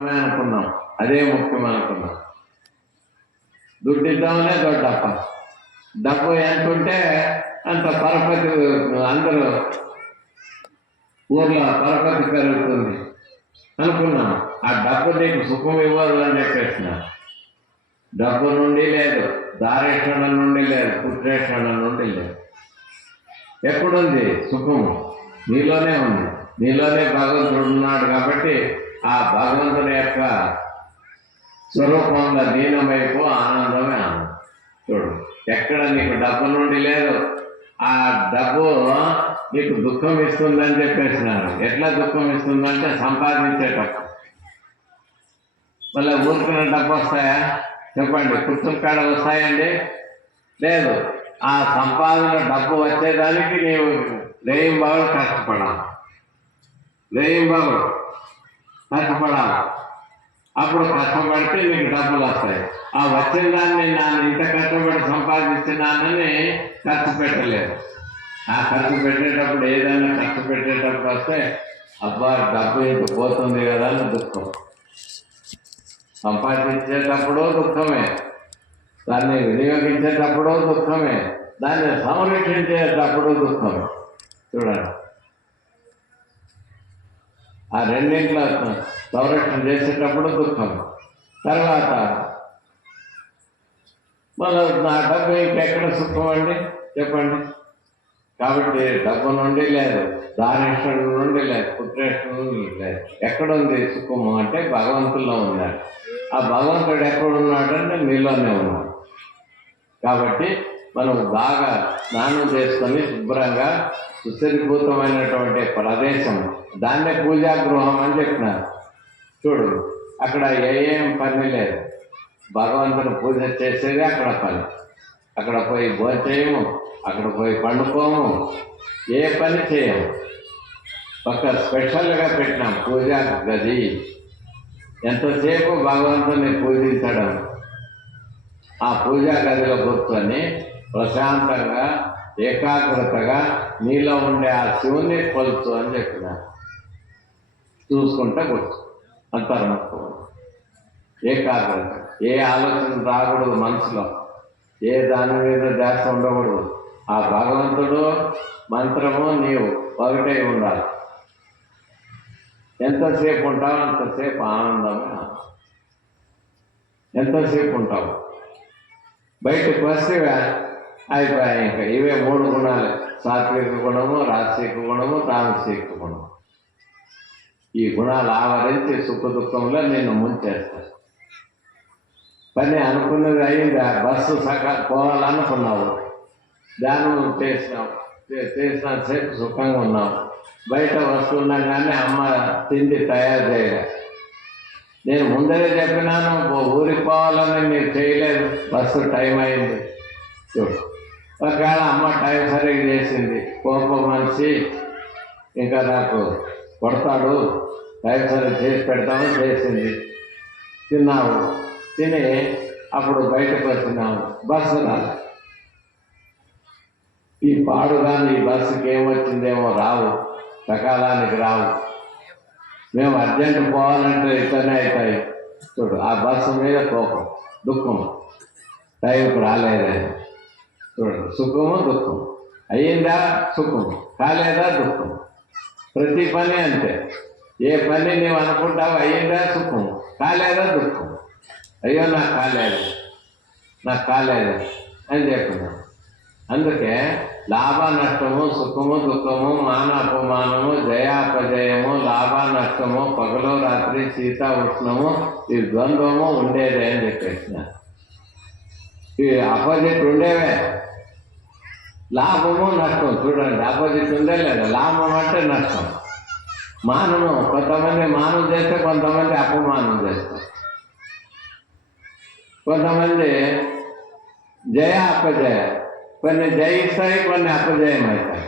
అనుకున్నాం, అదే ముఖ్యం అనుకున్నాం. దుడ్డు ఇద్దామనే దొడ్డప్ప. డబ్బు ఎంత ఉంటే అంత పరపతి, అందరూ ఊర్లో పరపతి పెరుగుతుంది అనుకున్నాం. ఆ డబ్బు నీకు సుఖం ఇవ్వదు అని చెప్పేసిన. డబ్బు నుండి లేదు, దారేషణ నుండి లేదు, పుత్రేషణ నుండి లేదు. ఎక్కడుంది సుఖము? నీలోనే ఉంది. నీలోనే భగవంతుడు ఉన్నాడు కాబట్టి ఆ భగవంతుని యొక్క స్వరూపంలో దీనమైపో ఆనందమే ఆనందం. చూడు, ఎక్కడ నీకు డబ్బు నుండి లేదు. ఆ డబ్బు నీకు దుఃఖం ఇస్తుందని చెప్పేసినారు. ఎట్లా దుఃఖం ఇస్తుందంటే సంపాదించేటప్పుడు. మళ్ళీ ఊరుకున్న డబ్బు వస్తాయా చెప్పండి? కూర్చుని కాడ వస్తాయండి? లేదు. ఆ సంపాదన డబ్బు వచ్చేదానికి నీవు రేయింబాగులు కష్టపడాలి. రేయింబాగులు కష్టపడాలి. అప్పుడు కష్టపడితే నీకు డబ్బులు వస్తాయి. ఆ వచ్చిన దాన్ని నేను ఇంత కష్టపడి సంపాదించినానని ఖర్చు పెట్టలేదు. ఆ ఖర్చు పెట్టేటప్పుడు ఏదైనా ఖర్చు పెట్టేటప్పుడు వస్తే అబ్బా డబ్బు ఇంత పోతుంది కదా అని దుఃఖం. సంపాదించేటప్పుడు దుఃఖమే, దాన్ని వినియోగించేటప్పుడు దుఃఖమే, దాన్ని సంరక్షించేటప్పుడు దుఃఖమే. చూడండి, ఆ రెండింట్లో సంరక్షణ చేసేటప్పుడు దుఃఖం. తర్వాత మళ్ళీ నా డబ్బు ఇంకెక్కడ సుఖం అండి చెప్పండి? కాబట్టి డబ్బు నుండి లేదు, దానేశ్వరుడు నుండి లేదు, పుత్రేశ్వరుడు నుండి లేదు. ఎక్కడుంది సుఖము అంటే భగవంతుల్లో ఉన్నాడు. ఆ భగవంతుడు ఎక్కడున్నాడంటే నీలోనే ఉన్నాడు. కాబట్టి మనం బాగా స్నానం చేసుకొని శుభ్రంగా సుశీభూతమైనటువంటి ప్రదేశం, దాన్నే పూజాగృహం అని చెప్పినారు. చూడు, అక్కడ ఏం పని లేదు. భగవంతుని పూజ చేసేది అక్కడ పని. అక్కడ పోయి భోజనం చేయము, అక్కడ పోయి పండుకోము, ఏ పని చేయము. ఒక స్పెషల్గా పెట్టినాం పూజా గది. ఎంతసేపు భగవంతుని పూజించడం. ఆ పూజా గదిలో కూర్చొని ప్రశాంతంగా ఏకాగ్రతగా నీలో ఉండే ఆ శివుని కొలుచు అని చెప్పినారు. చూసుకుంటే కూర్చు, అంతర్ముఖం, ఏకాగ్రత. ఏ ఆలోచన రాకూడదు మనసులో, ఏ దాని మీద ధ్యాస ఉండకూడదు. ఆ భగవంతుడు మంత్రము నీవు ఒకటే ఉండాలి. ఎంతసేపు ఉంటావు అంతసేపు ఆనందమే. ఎంతసేపు ఉంటావు? బయటకు వస్తే అయిపోయాయి. ఇంకా ఇవే 3 గుణాలు: సాత్విక గుణము, రాజసిక గుణము, తామసిక గుణము. ఈ గుణాలు ఆవరించి సుఖ దుఃఖంలో నేను ముంచేస్తాను. పని అనుకున్నది అయిందా? బస్సు పోవాలనుకున్నావు, ధ్యానం చేసినంతసేపు సుఖంగా ఉన్నావు. బయట వస్తున్నా కానీ అమ్మ తిండి తయారు చేయలే. నేను ముందరే చెప్పినాను ఊరికి పోవాలని మీరు చేయలేదు, బస్సు టైం అయింది. చూడు, ఒకవేళ అమ్మ టైం సరిగ్గా చేసింది, కోపం మనిషి ఇంకా నాకు కొడతాడు, టైం సరిగ్గా చేసి పెడతామని చేసింది. తిన్నావు, తిని అప్పుడు బయటకు వచ్చినాము, బస్సు రాదు. ఈ పాడుగాని ఈ బస్సుకి ఏమొచ్చిందేమో రావు, సకాలానికి రావు. మేము అర్జెంట్ పోవాలంటే ఇట్లనే అవుతాయి. చూడు, ఆ బస్సు మీద కోపం, దుఃఖం, టైంకు రాలేదని. చూడు, సుఖము దుఃఖము. అయ్యిందా సుఖము, కాలేదా దుఃఖం. ప్రతి పని అంతే. ఏ పని నీవు అనుకుంటావు అయ్యిందా సుఖము, కాలేదా దుఃఖం. అయ్యో నాకు కాలేదు, నాకు కాలేదు అని చెప్తున్నాను. అందుకే లాభ నష్టము, సుఖము దుఃఖము, మాన అపమానము, జయాపజయము, లాభ నష్టము, పగలు రాత్రి, శీత ఉష్ణము, ఈ ద్వంద్వము ఉండేదే అని చెప్పేసిన. ఈ ఆపోజిట్ ఉండేవే, లాభము నష్టం. చూడండి, ఆపోజిట్ ఉండే లేదా? లాభం అంటే నష్టం. మానము, కొంతమంది మానం చేస్తే కొంతమంది అపమానం చేస్తారు. కొంతమంది జయ అపజయ, కొన్ని జయిస్తాయి, కొన్ని అపజయం అవుతాయి.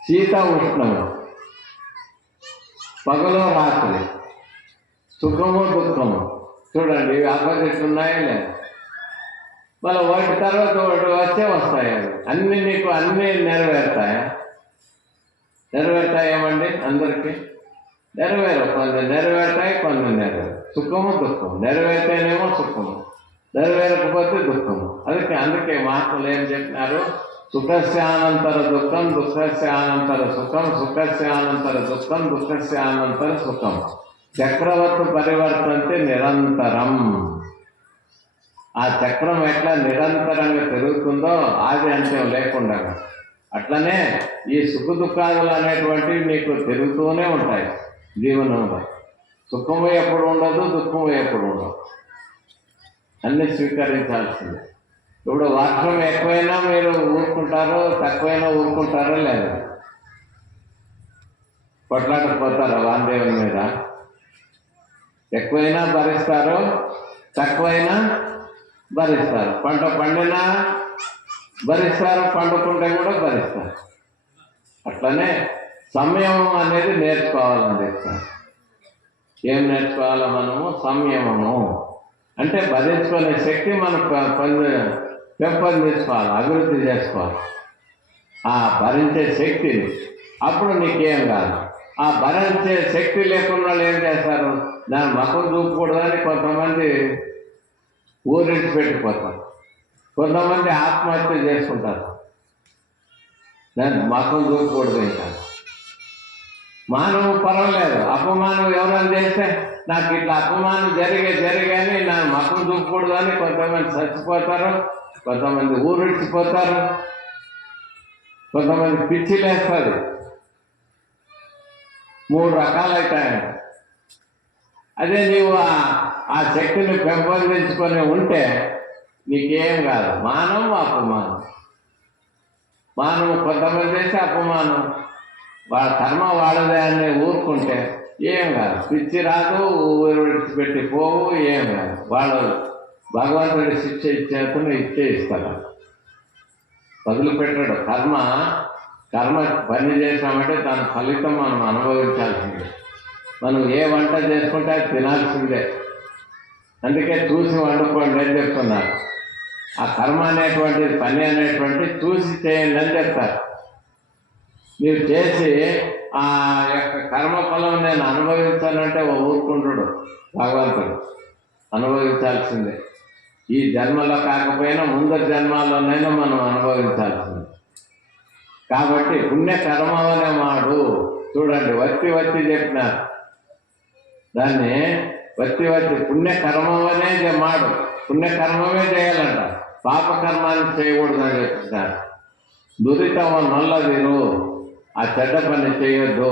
శీత ఉష్ణము, పగలు రాత్రి, సుఖము దుఃఖము. చూడండి, ఇవి ఆపోజిట్ ఉన్నాయా లేదా? మళ్ళీ ఒకటి తర్వాత ఒకటి వస్తాయి. అవి నీకు అన్నీ నెరవేరుతాయా? నెరవేరుతాయేమండి? అందరికీ నెరవేరు. కొన్ని నెరవేరుతాయి, కొన్ని సుఖము దుఃఖము, నెరవేరితేనేమో సుఖము, నెరవేరకపోతే దుఃఖము. అందుకే మహాత్ములు ఏం చెప్పినారు, సుఖస్యానంతర దుఃఖం, దుఃఖస్యానంతర సుఖం, సుఖస్యానంతర దుఃఖం, దుఃఖస్యానంతర సుఖం, చక్రవర్తి పరివర్తంతే నిరంతరం. ఆ చక్రం ఎట్లా నిరంతరంగా తిరుగుతుందో ఆది అంత్యం లేకుండా, అట్లనే ఈ సుఖ దుఃఖాలు అనేటువంటివి మీకు తిరుగుతూనే ఉంటాయి జీవనంలో. సుఖము ఎప్పుడు ఉండదు, దుఃఖము ఎప్పుడు ఉండదు, అన్ని స్వీకరించాల్సిందే. ఇప్పుడు వర్షం ఎక్కువైనా మీరు ఊరుకుంటారో, తక్కువైనా ఊరుకుంటారో లేదు, కొట్లాడకపోతారా వాందేవుని మీద? ఎక్కువైనా భరిస్తారు, తక్కువైనా భరిస్తారు. పంట పండినా భరిస్తారు, పండుకుంటే కూడా భరిస్తారు. అట్లనే సంయమం అనేది నేర్చుకోవాలని చెప్తారు. ఏం నేర్చుకోవాలో మనము? సంయమము అంటే భరించుకునే శక్తి మనకు పెంపొందించుకోవాలి, అభివృద్ధి చేసుకోవాలి. ఆ భరించే శక్తిని, అప్పుడు నీకేం కాదు. ఆ భరించే శక్తి లేకుండా వాళ్ళు ఏం చేస్తారు, దాని మకం చూపకూడదని కొంతమంది ఊరించి పెట్టిపోతారు, కొంతమంది ఆత్మహత్య చేసుకుంటారు. దాన్ని మకం చూపకూడదు. ఇంకా మానవు పర్వాలేదు, అపమానం ఎవరైనా చేస్తే నాకు ఇట్లా అపమానం జరిగాని నా మకం చూపకూడదు అని కొంతమంది చచ్చిపోతారు, కొంతమంది ఊరిడిచిపోతారు, కొంతమంది పిచ్చిలేస్తారు. 3 రకాలైతాయి. అదే నీవు ఆ శక్తిని పెంపొందించుకొని ఉంటే నీకేం కాదు. మానవం అపమానం, మానవు కొంతమంది చేస్తే అపమానం, వాళ్ళ కర్మ వాళ్ళదే అని ఊరుకుంటే ఏం కాదు. పిచ్చి రాదు, ఊరు విడిచిపెట్టి పోవు, ఏం కాదు. వాళ్ళు భగవంతుడి శిక్ష ఇచ్చేతను ఇస్తారు, వదిలిపెట్టాడు. కర్మ పని చేసామంటే దాని ఫలితం మనం అనుభవించాల్సిందే. మనం ఏ వంట చేసుకుంటే అది తినాల్సిందే. అందుకే చూసి వండుకోండి అని చెప్తున్నారు. ఆ కర్మ అనేటువంటి పని అనేటువంటి చూసి చేయండి అని చెప్తారు. మీరు చేసి ఆ యొక్క కర్మఫలం నేను అనుభవించాలంటే ఊరుకుంటాడు భగవంతుడు. అనుభవించాల్సిందే. ఈ జన్మలో కాకపోయినా ముందరి జన్మాల్లోనైనా మనం అనుభవించాల్సిందే. కాబట్టి పుణ్యకర్మవనే మాడు. చూడండి, వచ్చి చెప్పినారు దాన్ని. వచ్చి పుణ్యకర్మవనే మాడు, పుణ్యకర్మమే చేయాలంట, పాపకర్మాన్ని చేయకూడదు అని చెప్తున్నారు. దురితమ నొల్లదిరు, ఆ చెడ్డ పని చేయొద్దు.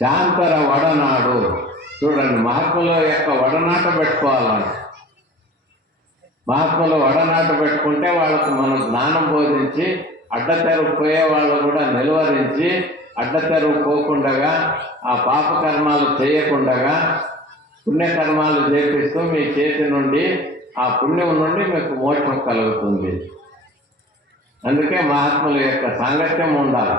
శాంతర వడనాడు. చూడండి, మహాత్ముల యొక్క వడనాట పెట్టుకోవాలంట. మహాత్ములు వడనాట పెట్టుకుంటే వాళ్ళకు మనం జ్ఞానం బోధించి, అడ్డతెరువు పోయే వాళ్ళు కూడా నిలువరించి, అడ్డతెరువు పోకుండగా, ఆ పాపకర్మాలు చేయకుండగా పుణ్యకర్మాలు చేపిస్తూ మీ చేతి నుండి ఆ పుణ్యం నుండి మీకు మోక్షం కలుగుతుంది. అందుకే మహాత్ముల యొక్క సాంగత్యం ఉండాలి.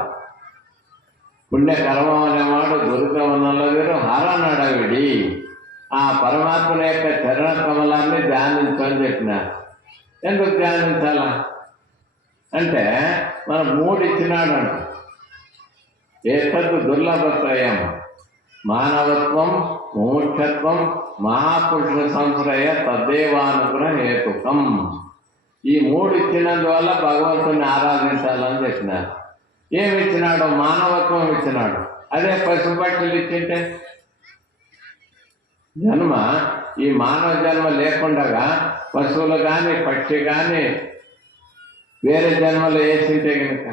పుణ్యకర్మం అనేవాడు దురితమన్నలవీరు హరనడవిడి. ఆ పరమాత్మల యొక్క చరణ కమలాన్ని ధ్యానించని చెప్పినారు. ఎందుకు ధ్యానించాలా అంటే మనం 3 ఇచ్చినాడంట. ఏతద్దు దుర్లభత్రయం, మానవత్వం, ముముక్షత్వం, మహాపురుష సంశ్రయ తద్దేవానుగ్రహ హేతుకం. ఈ 3 ఇచ్చినందువల్ల భగవంతుని ఆరాధించాలని చెప్పినారు. ఏమి ఇచ్చినాడు? మానవత్వం ఇచ్చినాడు. అదే పశుపక్షులు ఇచ్చింటే జన్మ, ఈ మానవ జన్మ లేకుండగా పశువులు కానీ పక్షి కానీ వేరే జన్మలో వేసింటే కనుక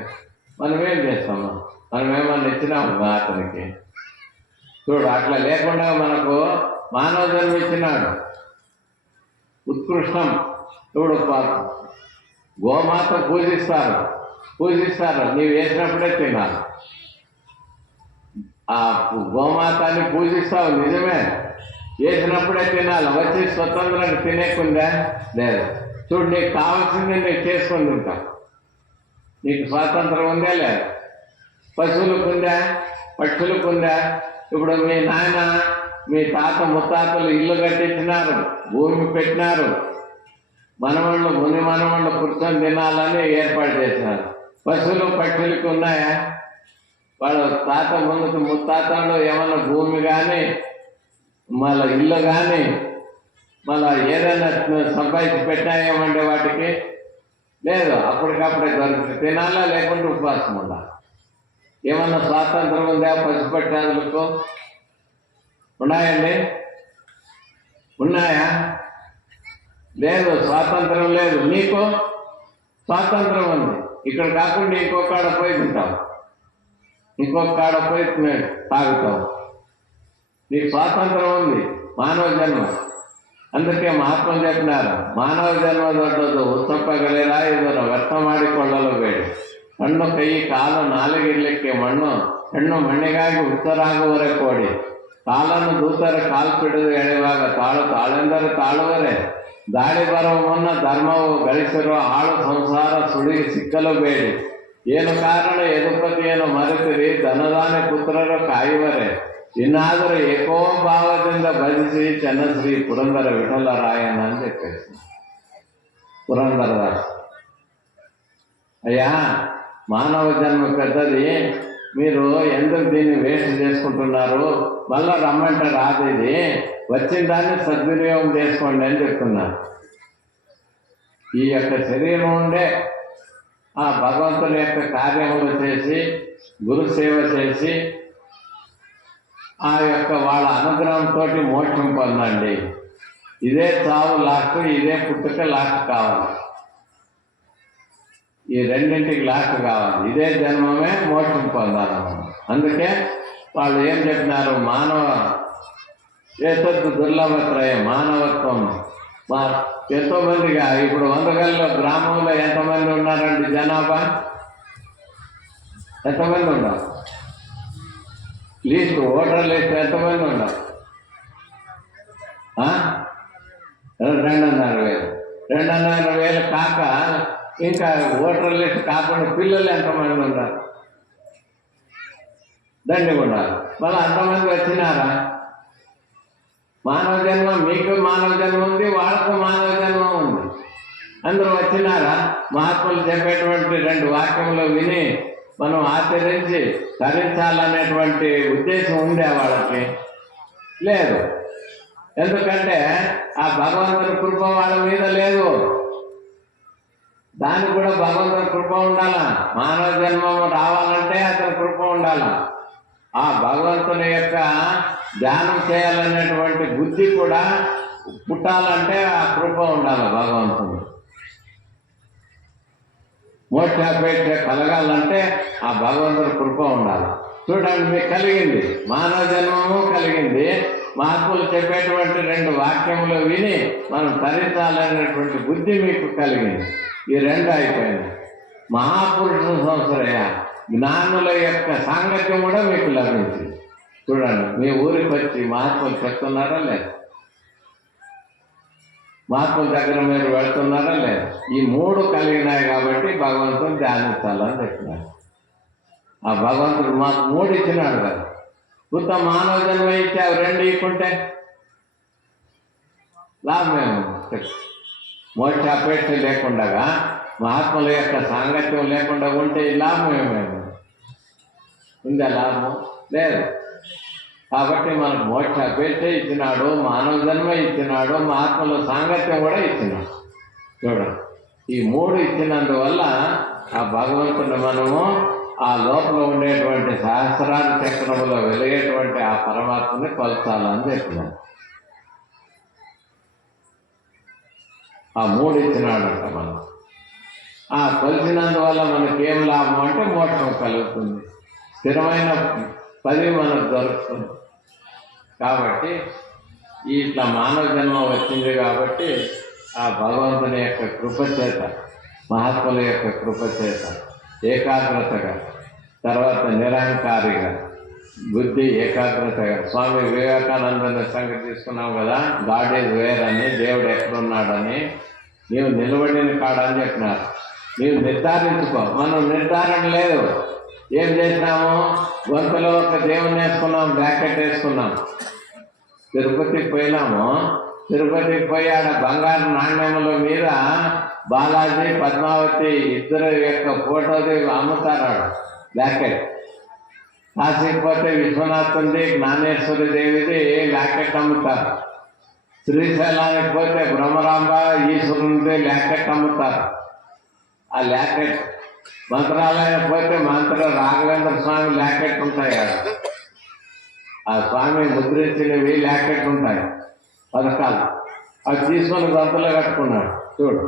మనం ఏం చేస్తాము? మనం ఏమన్నా ఇచ్చినాము అతనికి? చూడు, అట్లా లేకుండా మనకు మానవ జన్మ ఇచ్చినాడు. ఉత్కృష్టం. చూడు, గోమాత పూజిస్తారు, నీవు వేసినప్పుడే తినాలి. ఆ గోమాతని పూజిస్తావు నిజమే, వేసినప్పుడే తినాలి. వచ్చి స్వతంత్రంగా తినేకుందా? లేదు. చూడు, నీకు కావాల్సింది నీకు చేసుకొని ఉంటావు. నీకు స్వాతంత్రం ఉందా? లేదు. పశువులకు ఉందా? పక్షులకు ఉందా? ఇప్పుడు మీ నాయన మీ తాత ముత్తాతలు ఇల్లు కట్టించినారు, భూమి పెట్టినారు, మనవాళ్ళు ముని మనవాళ్ళు కూర్చొని తినాలని ఏర్పాటు చేసినారు. పశువులు పక్షులకు ఉన్నాయా? వాళ్ళు తాత ముందుకు ముత్తాతలు ఏమన్నా భూమి కానీ మళ్ళీ ఇల్లు కానీ మళ్ళీ ఏదైనా సంపాదించి పెట్టాయేమంటే వాటికి లేదు, అప్పటికప్పుడే దొరికి తినాలా, లేకుంటే ఉపవాసం ఉండాలి. ఏమన్నా స్వాతంత్రం ఉందా పసిపెట్టాదులకు? ఉన్నాయండి? ఉన్నాయా? లేదు, స్వాతంత్రం లేదు. మీకు స్వాతంత్రం ఉంది. ఇక్కడ కాకుండా ఇంకొక కాడ పోయి తింటావు, ఇంకొక కాడ పోయి తాగుతావు. నీకు స్వాతంత్రం ఉంది, మానవ జన్మ. అందుకే ಮಹಾತ್ಮರು చెప్పినారు, ಮಾನವ ಜನ್ಮ ದೊಡ್ಡದು, ಉತ್ತಪ್ಪಗಲಿರ ಇದನ್ನು ವ್ಯರ್ಥ ಮಾಡಿಕೊಳ್ಳಲು ಬೇಡಿ. ಕಣ್ಣು ಕೈ ಕಾಲು ನಾಲಿಗಿರ್ಲಿಕ್ಕೆ ಮಣ್ಣು, ಹೆಣ್ಣು ಮಣ್ಣಿಗಾಗಿ ಉತ್ತರಾಗುವರೆ ಕೋಡಿ. ಕಾಲನ್ನು ದೂತರ ಕಾಲ್ಪಿಡಿದು ಎಳೆಯುವಾಗ ತಾಳು ತಾಳೆಂದರೆ ತಾಳುವರೆ. ದಾಳಿ ಬರುವ ಮುನ್ನ ಧರ್ಮವು ಗಳಿಸಿರುವ ಆಳು ಸಂಸಾರ ಸುಳಿಗೆ ಸಿಕ್ಕಲು ಬೇಡಿ. ಏನು ಕಾರಣ ಯದುಪತಿಯನ್ನು ಮರೆತಿರಿ, ಧನದಾನಿ ಪುತ್ರರು ಕಾಯುವರೆ. ಇನ್ನಾದರೂ ಏಕೋಭಾವದಿಂದ ಭಜಿಸಿ ಚನ್ನಶ್ರೀ ಪುರಂದರ విఠలరాయన అని చెప్పేసి పురందరదాస్. అయ్యా, మానవ జన్మ పెద్దది, మీరు ఎందుకు దీన్ని వేస్ట్ చేసుకుంటున్నారు? మళ్ళా రమ్మంటే రాదు, ఇది వచ్చిన దాన్ని సద్వినియోగం చేసుకోండి అని చెప్తున్నారు. ఈ యొక్క శరీరం ఉండే ఆ భగవంతుని యొక్క కార్యములు చేసి గురు సేవ చేసి ఆ యొక్క వాళ్ళ అనుగ్రహంతో మోక్షం పొందండి. ఇదే చావు లాస్ట్, ఇదే పుట్టుక లాస్ట్ కావాలి. ఈ రెండింటికి లాస్ట్ కావాలి. ఇదే జన్మమే మోక్షం పొందాలన్నమాట. అందుకే వాళ్ళు ఏం చెప్పినారు, మానవ ఏతద్దు దుర్లభత్రయం, మానవత్వం. ఎంతో మందిగా ఇప్పుడు 100 గ్రామంలో ఎంతమంది ఉన్నారండి జనాభా? ఎంతమంది ఉన్నారు? లిస్ట్, ఓటర్ లిస్ట్ ఎంతమంది ఉన్నారు? 2,500,000. 2,500,000 కాక ఇంకా ఓటర్ లిస్ట్ కాకుండా పిల్లలు ఎంతమంది ఉన్నారు? దండి ఉన్నారు. మళ్ళీ అంతమంది వచ్చినారా? మానవ జన్మ, మీకు మానవ జన్మ ఉంది, వాళ్ళకు మానవ జన్మ ఉంది. అందరూ వచ్చినారా? మహాత్ములు చెప్పేటువంటి 2 వాక్యములు విని మనం ఆచరించి తరించాలనేటువంటి ఉద్దేశం ఉండే వాళ్ళకి లేదు. ఎందుకంటే ఆ భగవంతుని కృప వాళ్ళ మీద లేదు. దానికి కూడా భగవంతుని కృప ఉండాలా. మానవ జన్మము రావాలంటే అతని కృప ఉండాలా. ఆ భగవంతుని యొక్క ధ్యానం చేయాలనేటువంటి బుద్ధి కూడా పుట్టాలంటే ఆ కృప ఉండాలి. భగవంతుడు మోక్షాపేక్ష కలగాలంటే ఆ భగవంతుడి కృప ఉండాలి. చూడండి, మీకు కలిగింది, మానవ జన్మము కలిగింది. మహాత్ములు చెప్పేటువంటి 2 వాక్యములు విని మనం తరించాలనేటువంటి బుద్ధి మీకు కలిగింది. ఈ 2 అయిపోయింది. మహాపురుష సంశ్రయ, జ్ఞానుల యొక్క సాంగత్యం కూడా మీకు లభించింది. చూడండి, మీ ఊరికి వచ్చి మహాత్ములు చెప్తున్నారా లేదు? మహాత్ముల దగ్గర మీరు వెళ్తున్నారా లేదు? ఈ 3 కలిగినాయి కాబట్టి భగవంతుని ధ్యానించాలని చెప్పినారు. ఆ భగవంతుడు మాకు 3 ఇచ్చినాడు కదా. కొత్త మానవ జన్మ ఇచ్చావు, 2 ఇవ్వకుంటే లాభమేమో. మోక్ష అపేక్ష లేకుండా, మహాత్ముల యొక్క సాంగత్యం లేకుండా ఉంటే ఈ లాభం ఏమేమో ఉందా? లాభం లేదు. కాబట్టి మనకు మోక్ష అపేక్ష ఇచ్చినాడు, మానవ జన్మ ఇచ్చినాడు, మహాత్ముల సాంగత్యం కూడా ఇచ్చినాడు. చూడండి, ఈ 3 ఇచ్చినందువల్ల ఆ భగవంతుని మనము ఆ లోపల ఉండేటువంటి సహస్రార చక్రములో వెలిగేటువంటి ఆ పరమాత్మని కొలచాలని చెప్పినాడు. ఆ 3 ఇచ్చినాడంట. మనం ఆ కొలిచినందువల్ల మనకేం లాభం అంటే మోక్షం కలుగుతుంది, స్థిరమైన 10 మనకు దొరుకుతుంది. కాబట్టి ఇట్లా మానవ జన్మ వచ్చింది కాబట్టి ఆ భగవంతుని యొక్క కృప చేత, మహాత్ముల యొక్క కృప చేత ఏకాగ్రతగా, తర్వాత నిరహంకారిగా, బుద్ధి ఏకాగ్రతగా. స్వామి వివేకానందని సంగతి తీసుకున్నాం కదా, గాడ్ ఈజ్ వేర్ అని, దేవుడు ఎక్కడున్నాడని. నీవు నిలబడిన కాడని చెప్పినారు. నీవు నిర్ధారించుకో. మనం నిర్ధారణ లేదు. ఏం చేసినాము? గొంతులో ఒక దేవుని వేసుకున్నాం, బ్రాకెట్ వేసుకున్నాం. తిరుపతికి పోయినాము. తిరుపతికి పోయి ఆడ బంగారు నాణ్యముల మీద బాలాజీ, పద్మావతి ఇద్దరు యొక్క ఫోటోది అమ్ముతారు. బ్రాకెట్ కాసేకపోతే విశ్వనాథుంది, జ్ఞానేశ్వరి దేవిది లాకెట్ అమ్ముతారు. శ్రీశైలానికి పోతే బ్రహ్మరాంబ ఈశ్వరునిది లాకెట్ అమ్ముతారు. ఆ లాకెట్ మంత్రాలయం పోతే రాఘవేంద్ర స్వామి లాకెట్ ఉంటాయి. ఆ స్వామి ముద్రించినవి లాకెట్ ఉంటాయి, పథకాలు. అవి తీసుకొని గొంతలో కట్టుకున్నాడు. చూడు,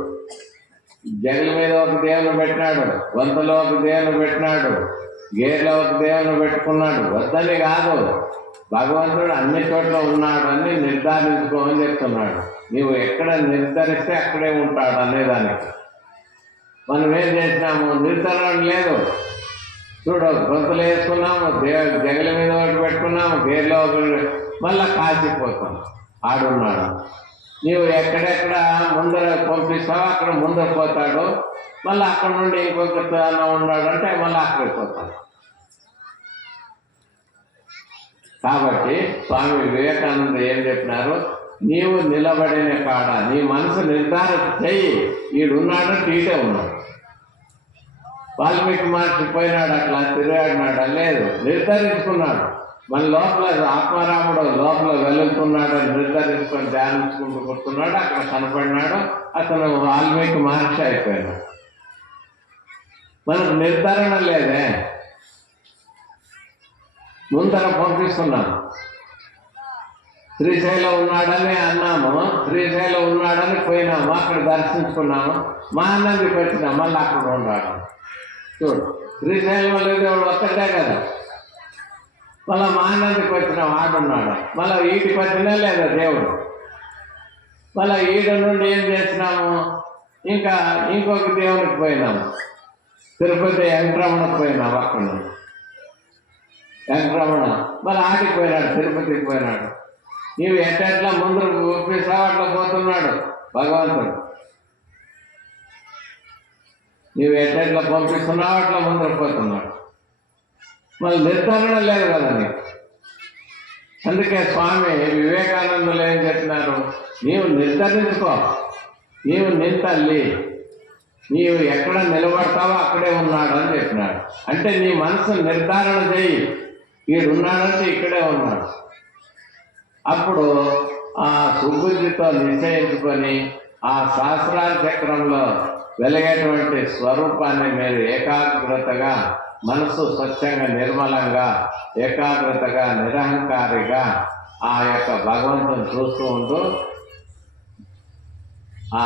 జగల మీద ఒక దేవుని పెట్టినాడు, గొంతలో ఒక దేవుని పెట్టినాడు, గేర్లో ఒక దేవుని పెట్టుకున్నాడు. వద్దని కాదు, భగవంతుడు అన్ని చోట్ల ఉన్నాడు అని నిర్ధారించుకోమని చెప్తున్నాడు. నీవు ఎక్కడ నిర్ధారిస్తే అక్కడే ఉంటాడు అనేదానికి. మనం ఏం చేసినాము? నిర్ధారణ లేదు. చూడు, గొంతులు వేసుకున్నాము, జగల మీద ఒకటి పెట్టుకున్నాము, గేర్లో ఒకటి, మళ్ళా కాసిపోతాం. ఆడున్నాడు. నీవు ఎక్కడెక్కడ ముందర పంపిస్తావో అక్కడ ముందర పోతాడు. మళ్ళీ అక్కడ నుండి ఇంకొక ఉన్నాడు అంటే మళ్ళీ అక్కడికి పోతాడు. కాబట్టి స్వామి వివేకానంద ఏం చెప్పినారు? నీవు నిలబడిన కాడ నీ మనసు నిర్ధారణ చెయ్యి. ఈడున్నాడంటే ఈడే ఉన్నాడు. వాల్మీకి మహర్షి పోయినాడు, అట్లా తిరిగాడినాడు లేదు, నిర్ధారించుకున్నాడు. మన లోపల ఆత్మారాముడు లోపల వెలుగుతున్నాడని నిర్ధారించుకొని ధ్యానించుకుంటూ కూర్చున్నాడు. అక్కడ కనపడినాడు, అతను వాల్మీకి మహర్షి అయిపోయినాడు. మనకు నిర్ధారణ లేదే, ముందర పంపిస్తున్నాము. శ్రీశైలం ఉన్నాడని అన్నాము, శ్రీశైలం ఉన్నాడని పోయినాము, అక్కడ దర్శించుకున్నాము, మహానందికి వచ్చినాం, మళ్ళీ అక్కడ ఉన్నాడు. చూడు, శ్రీశైలం లేదు ఒక్కటే కదా, మళ్ళీ మహానందికి వచ్చిన వాడున్నాడు. మళ్ళీ ఈటికి వచ్చినా లేదా దేవుడు. మళ్ళీ ఈడ నుండి ఏం చేసినాము? ఇంకా ఇంకొక దేవునికి పోయినాము, తిరుపతి వెంకటరమణకు పోయినాము. అక్కడ నుండి వెంకటరమణ మళ్ళీ ఆటికి పోయినాడు, తిరుపతికి పోయినాడు. నీవు ఎట్లా ముందు ఒప్పిస్తావు అట్లా పోతున్నాడు భగవంతుడు. నీవు ఎట్లా పంపిస్తున్నావు అట్లా ముందరకు పోతున్నాడు. మళ్ళీ నిర్ధారణ లేదు కదా నీకు. అందుకే స్వామి వివేకానందులు ఏం చెప్పినారు? నీవు నిర్ధారించుకో, నీవు నింతల్లి, నీవు ఎక్కడ నిలబడతావో అక్కడే ఉన్నాడు అని చెప్పినాడు. అంటే నీ మనసు నిర్ధారణ చేయి, ఈడున్నాడంటే ఇక్కడే ఉన్నాడు. అప్పుడు ఆ సుబుద్ధితో నిశ్చయించుకొని ఆ సహస్రార చక్రంలో వెలిగేటువంటి స్వరూపాన్ని మీరు ఏకాగ్రతగా, మనసు స్వచ్ఛంగా, నిర్మలంగా, ఏకాగ్రతగా, నిరహంకారిగా ఆ యొక్క భగవంతుని చూస్తూ ఉంటూ ఆ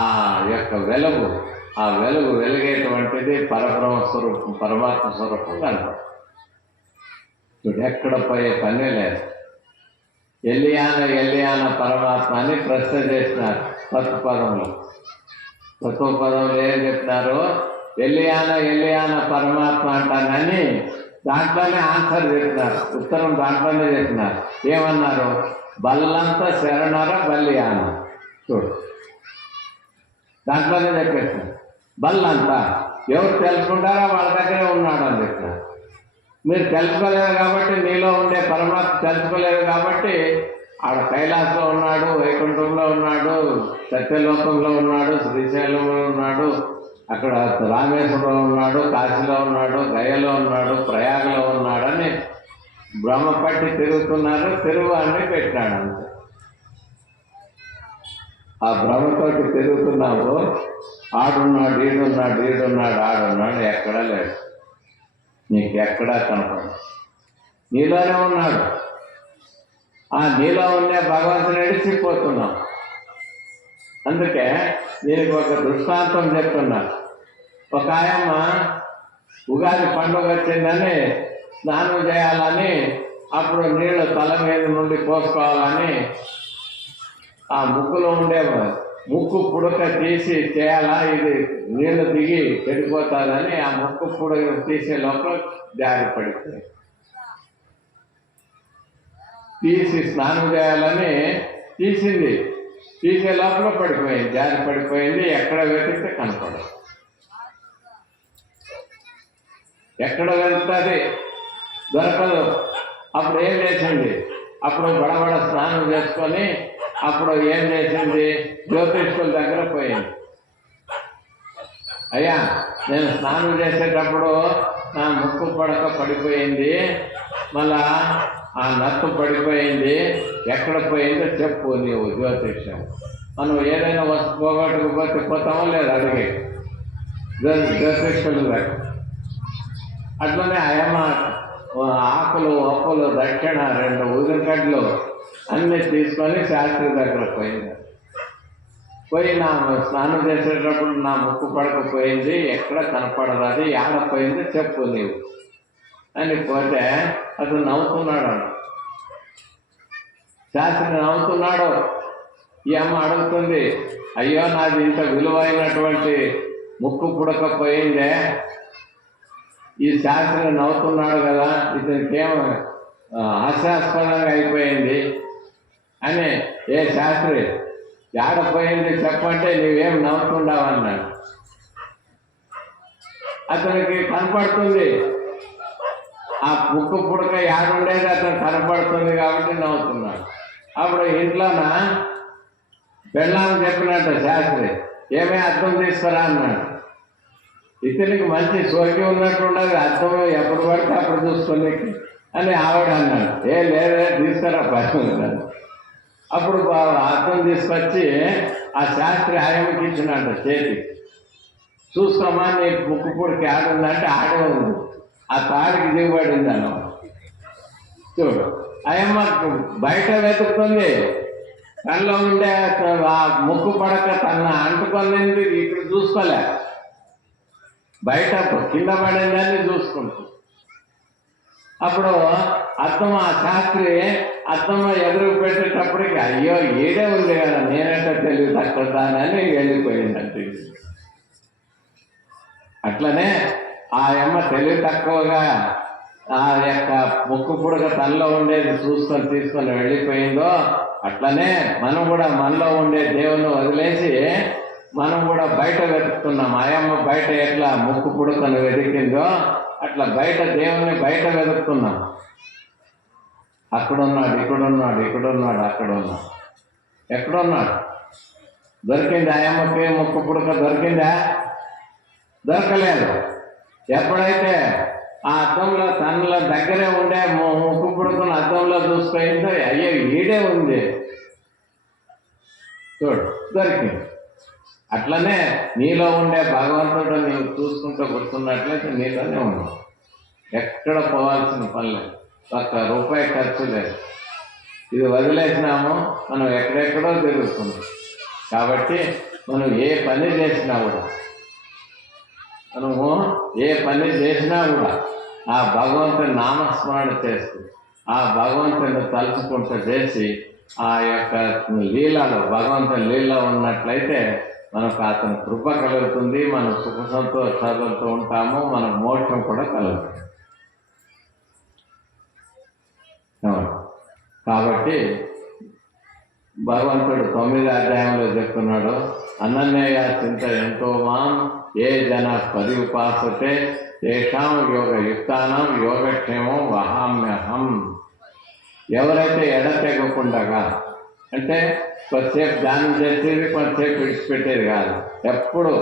యొక్క వెలుగు, ఆ వెలుగు వెలిగేటువంటిది పరబ్రహ్మ స్వరూపం, పరమాత్మ స్వరూపం కనపడు. చూడు, ఎక్కడ పోయే పనే లేదు. ఎల్లియాన పరమాత్మ అని ప్రశ్న చేసినారు తత్వపదంలో. తత్వపదంలో ఏం చెప్పినారు? ఎల్లియాన పరమాత్మ అంటానని దాంట్లోనే ఆన్సర్ చెప్పినారు, ఉత్తరం దాంట్లోనే చెప్పినారు. ఏమన్నారు? బల్లంతా శరణర బల్లియాన. చూడు, దాంట్లోనే చెప్పేస్తారు. బల్లంతా ఎవరు తెలుసుకుంటారో వాళ్ళ దగ్గరే ఉన్నాడు అని చెప్పినారు. మీరు తెలుసుకోలేదు కాబట్టి, నీలో ఉండే పరమాత్మ తెలుసుకోలేదు కాబట్టి, ఆడ కైలాసంలో ఉన్నాడు, వైకుంఠంలో ఉన్నాడు, సత్యలోకంలో ఉన్నాడు, శ్రీశైలంలో ఉన్నాడు, అక్కడ రామేశ్వరంలో ఉన్నాడు, కాశీలో ఉన్నాడు, గయలో ఉన్నాడు, ప్రయాగలో ఉన్నాడని భ్రమ పట్టి తిరుగుతున్నారు. తిరుగు అని పెట్టాడు అంతే. ఆ భ్రమతోటి తిరుగుతున్నావు. ఆడున్నాడు, ఈడున్నాడు, ఆడున్నాడు, ఎక్కడా లేడు, నీకు ఎక్కడా కనపడు. నీలోనే ఉన్నాడు. ఆ నీలో ఉండే భగవంతుని ఎడిచిపోతున్నాం. అందుకే దీనికి ఒక దృష్టాంతం చెప్తున్నా. ఒక ఆయమ్మ ఉగాది పండుగ వచ్చిందని స్నానం చేయాలని, అప్పుడు నీళ్లు తల మీద నుండి పోసుకోవాలని ఆ ముక్కులో ఉండే ముక్కు పుడక తీసి చేయాలా, ఇది నీళ్లు దిగి చెడిపోతుందని ఆ ముక్కు పుడక తీసే లోపల జారి పడిపోయింది. తీసి స్నానం చేయాలని తీసింది, తీసే లోపల పడిపోయింది, జారి పడిపోయింది. ఎక్కడ వెతికితే కనపడదు. ఎక్కడ వెళ్తుంది? దొరకదు. అప్పుడు ఏం చేసింది? అప్పుడు బడబడ స్నానం చేసుకొని అప్పుడు ఏం చేసింది? జ్యోతిష్కుల దగ్గర పోయింది. అయ్యా, నేను స్నానం చేసేటప్పుడు నా ముక్కు పడక పడిపోయింది, మళ్ళా ఆ నత్తు పడిపోయింది, ఎక్కడ పోయిందో చెప్పు నీవు జ్యోతిష్యం. మనం ఏదైనా వస్తు పోగొట్టుకుపోతే పోతామో లేదు అడిగే జ్యోతిష్యులు దగ్గర. అట్లనే అయమ్మ ఆకులు ఒప్పులు దక్షిణ 2 ఊదిరికడ్లు అన్నీ తీసుకొని శాస్త్రి దగ్గర పోయింది. పోయి నా స్నానం చేసేటప్పుడు నా ముక్కు పడకపోయింది, ఎక్కడ కనపడదు, అది ఏడపోయింది చెప్పు నీవు అని పోతే అతను నవ్వుతున్నాడు. శాస్త్రి నవ్వుతున్నాడు. ఈ అమ్మ అడుగుతుంది, అయ్యో నాది ఇంత విలువైనటువంటి ముక్కు పుడకపోయిందే. ఈ శాస్త్రి నవ్వుతున్నాడు కదా, ఇతనికేమో హాస్యాస్పదంగా అయిపోయింది అని, ఏ శాస్త్రి ఏడపోయింది చెప్పంటే నీవేం నవ్వుతుండవు అన్నాడు. అతనికి కనపడుతుంది ఆ ముక్కు పుడక ఏడుండేది అతను కనపడుతుంది కాబట్టి నవ్వుతున్నాడు. అప్పుడు ఇంట్లోన పెళ్ళాము చెప్పినట్టు శాస్త్రి, ఏమే అర్థం తీసుకురా అన్నాడు. ఇతనికి మంచి సోకి ఉన్నట్టుండదు, అర్థం ఎప్పుడు పడితే అప్పుడు చూసుకొని అని ఆవిడ అన్నాడు. లేదే తీసుకురా పని. అప్పుడు అర్థం తీసుకొచ్చి ఆ శాస్త్రి ఆయమ్మకి ఇచ్చినట్టు చేతి, చూసుకోమా నీ ముక్కు పుడికి ఆడుందంటే ఆడే ఉంది, ఆ తాడికి దిగుబడింది అన్న. చూడు ఆయమ్మ బయట వెతుకుతుంది, కళ్ళలో ఉండే ఆ ముక్కు పడక తన అంటుకొనింది ఇక్కడ చూసుకోలే, బయట కింద పడిందని చూసుకుంటుంది. అప్పుడు అత్తమ్మ ఆ శాస్త్రి అత్తమ్మ ఎదురు పెట్టేటప్పటికి అయ్యో ఈడే ఉంది కదా, నేనంటే తెలివి తక్కువదానని వెళ్ళిపోయిందంటే. అట్లనే ఆ అమ్మ తెలివి తక్కువగా ఆ యొక్క ముక్కు పుడక తనలో ఉండేది చూసుకొని తీసుకొని వెళ్ళిపోయిందో, అట్లనే మనం కూడా మనలో ఉండే దేవుని వదిలేసి మనం కూడా బయట వెతుకుతున్నాం. ఆయమ్మ బయట ఎట్లా ముక్కు పుడకను వెతికిందో అట్లా బయట దేవుని బయట వెతుకుతున్నాం. అక్కడున్నాడు, ఇక్కడున్నాడు, ఇక్కడున్నాడు, అక్కడ ఉన్నాడు, ఎక్కడున్నాడు. దొరికింది ఆయమ్మకి ముక్కు పుడక దొరికిందా? దొరకలేదు. ఎప్పుడైతే ఆ అద్దంలో తనలో దగ్గరే ఉండే ముక్కు పుడకను అద్దంలో చూసుకుంటే అయ్యో ఈడే ఉంది, చూడు దొరికింది. అట్లనే నీలో ఉండే భగవంతుడు నీవు చూసుకుంటూ కూర్చున్నట్లయితే నీలోనే ఉన్నావు, ఎక్కడ పోవాల్సిన పని లేదు, ₹1 ఖర్చు లేదు. ఇది వదిలేసినాము మనం ఎక్కడెక్కడో తిరుగుతున్నాం. కాబట్టి మనం ఏ పని చేసినా కూడా ఆ భగవంతుని నామస్మరణ చేస్తూ ఆ భగవంతుని తలుచుకుంటూ చేసి ఆ యొక్క లీలలో భగవంతుని లీలలో ఉన్నట్లయితే మనకు అతని కృప కలుగుతుంది, మనం సుఖ సంతోషాలతో ఉంటాము, మనకు మోక్షం కూడా కలుగుతుంది. కాబట్టి భగవంతుడు 9వ అధ్యాయంలో చెప్తున్నాడు, అనన్యయ చింత ఎంతో మాం ఏ జన పర్యుపాసతే తేషాం యోగయుక్తానం యోగక్షేమం వహామ్యహం. ఎవరైతే ఎడతెగకుండగా అంటే కొద్దిసేపు ధ్యానం చేసేది కొంతసేపు విడిచిపెట్టేది కాదు, ఎప్పుడు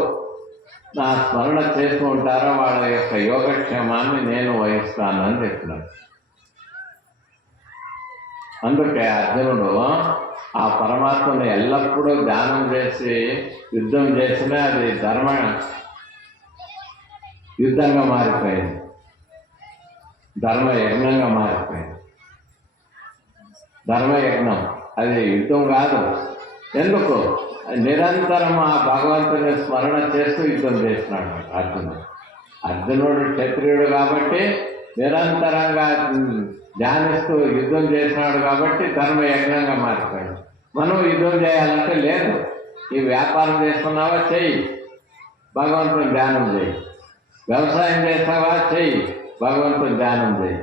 నా స్మరణ చేస్తూ ఉంటారో వాళ్ళ యొక్క యోగక్షేమాన్ని నేను వహిస్తానని చెప్తున్నాను. అందుకే అర్జునుడు ఆ పరమాత్మను ఎల్లప్పుడూ ధ్యానం చేసి యుద్ధం చేసినా అది యుద్ధంగా మారిపోయింది, ధర్మయజ్ఞంగా మారిపోయింది. ధర్మయజ్ఞం అది యుద్ధం కాదు. ఎందుకు? నిరంతరం ఆ భగవంతుని స్మరణ చేస్తూ యుద్ధం చేస్తున్నాడు అర్జునుడు క్షత్రియుడు కాబట్టి నిరంతరంగా ధ్యానిస్తూ యుద్ధం చేసినాడు కాబట్టి ధర్మయజ్ఞంగా మారిపోయాడు. మనం యుద్ధం చేయాలంటే లేదు, ఈ వ్యాపారం చేస్తున్నావా చెయ్యి, భగవంతుని ధ్యానం చేయి. వ్యవసాయం చేస్తావా చెయ్యి, భగవంతుని ధ్యానం చేయి.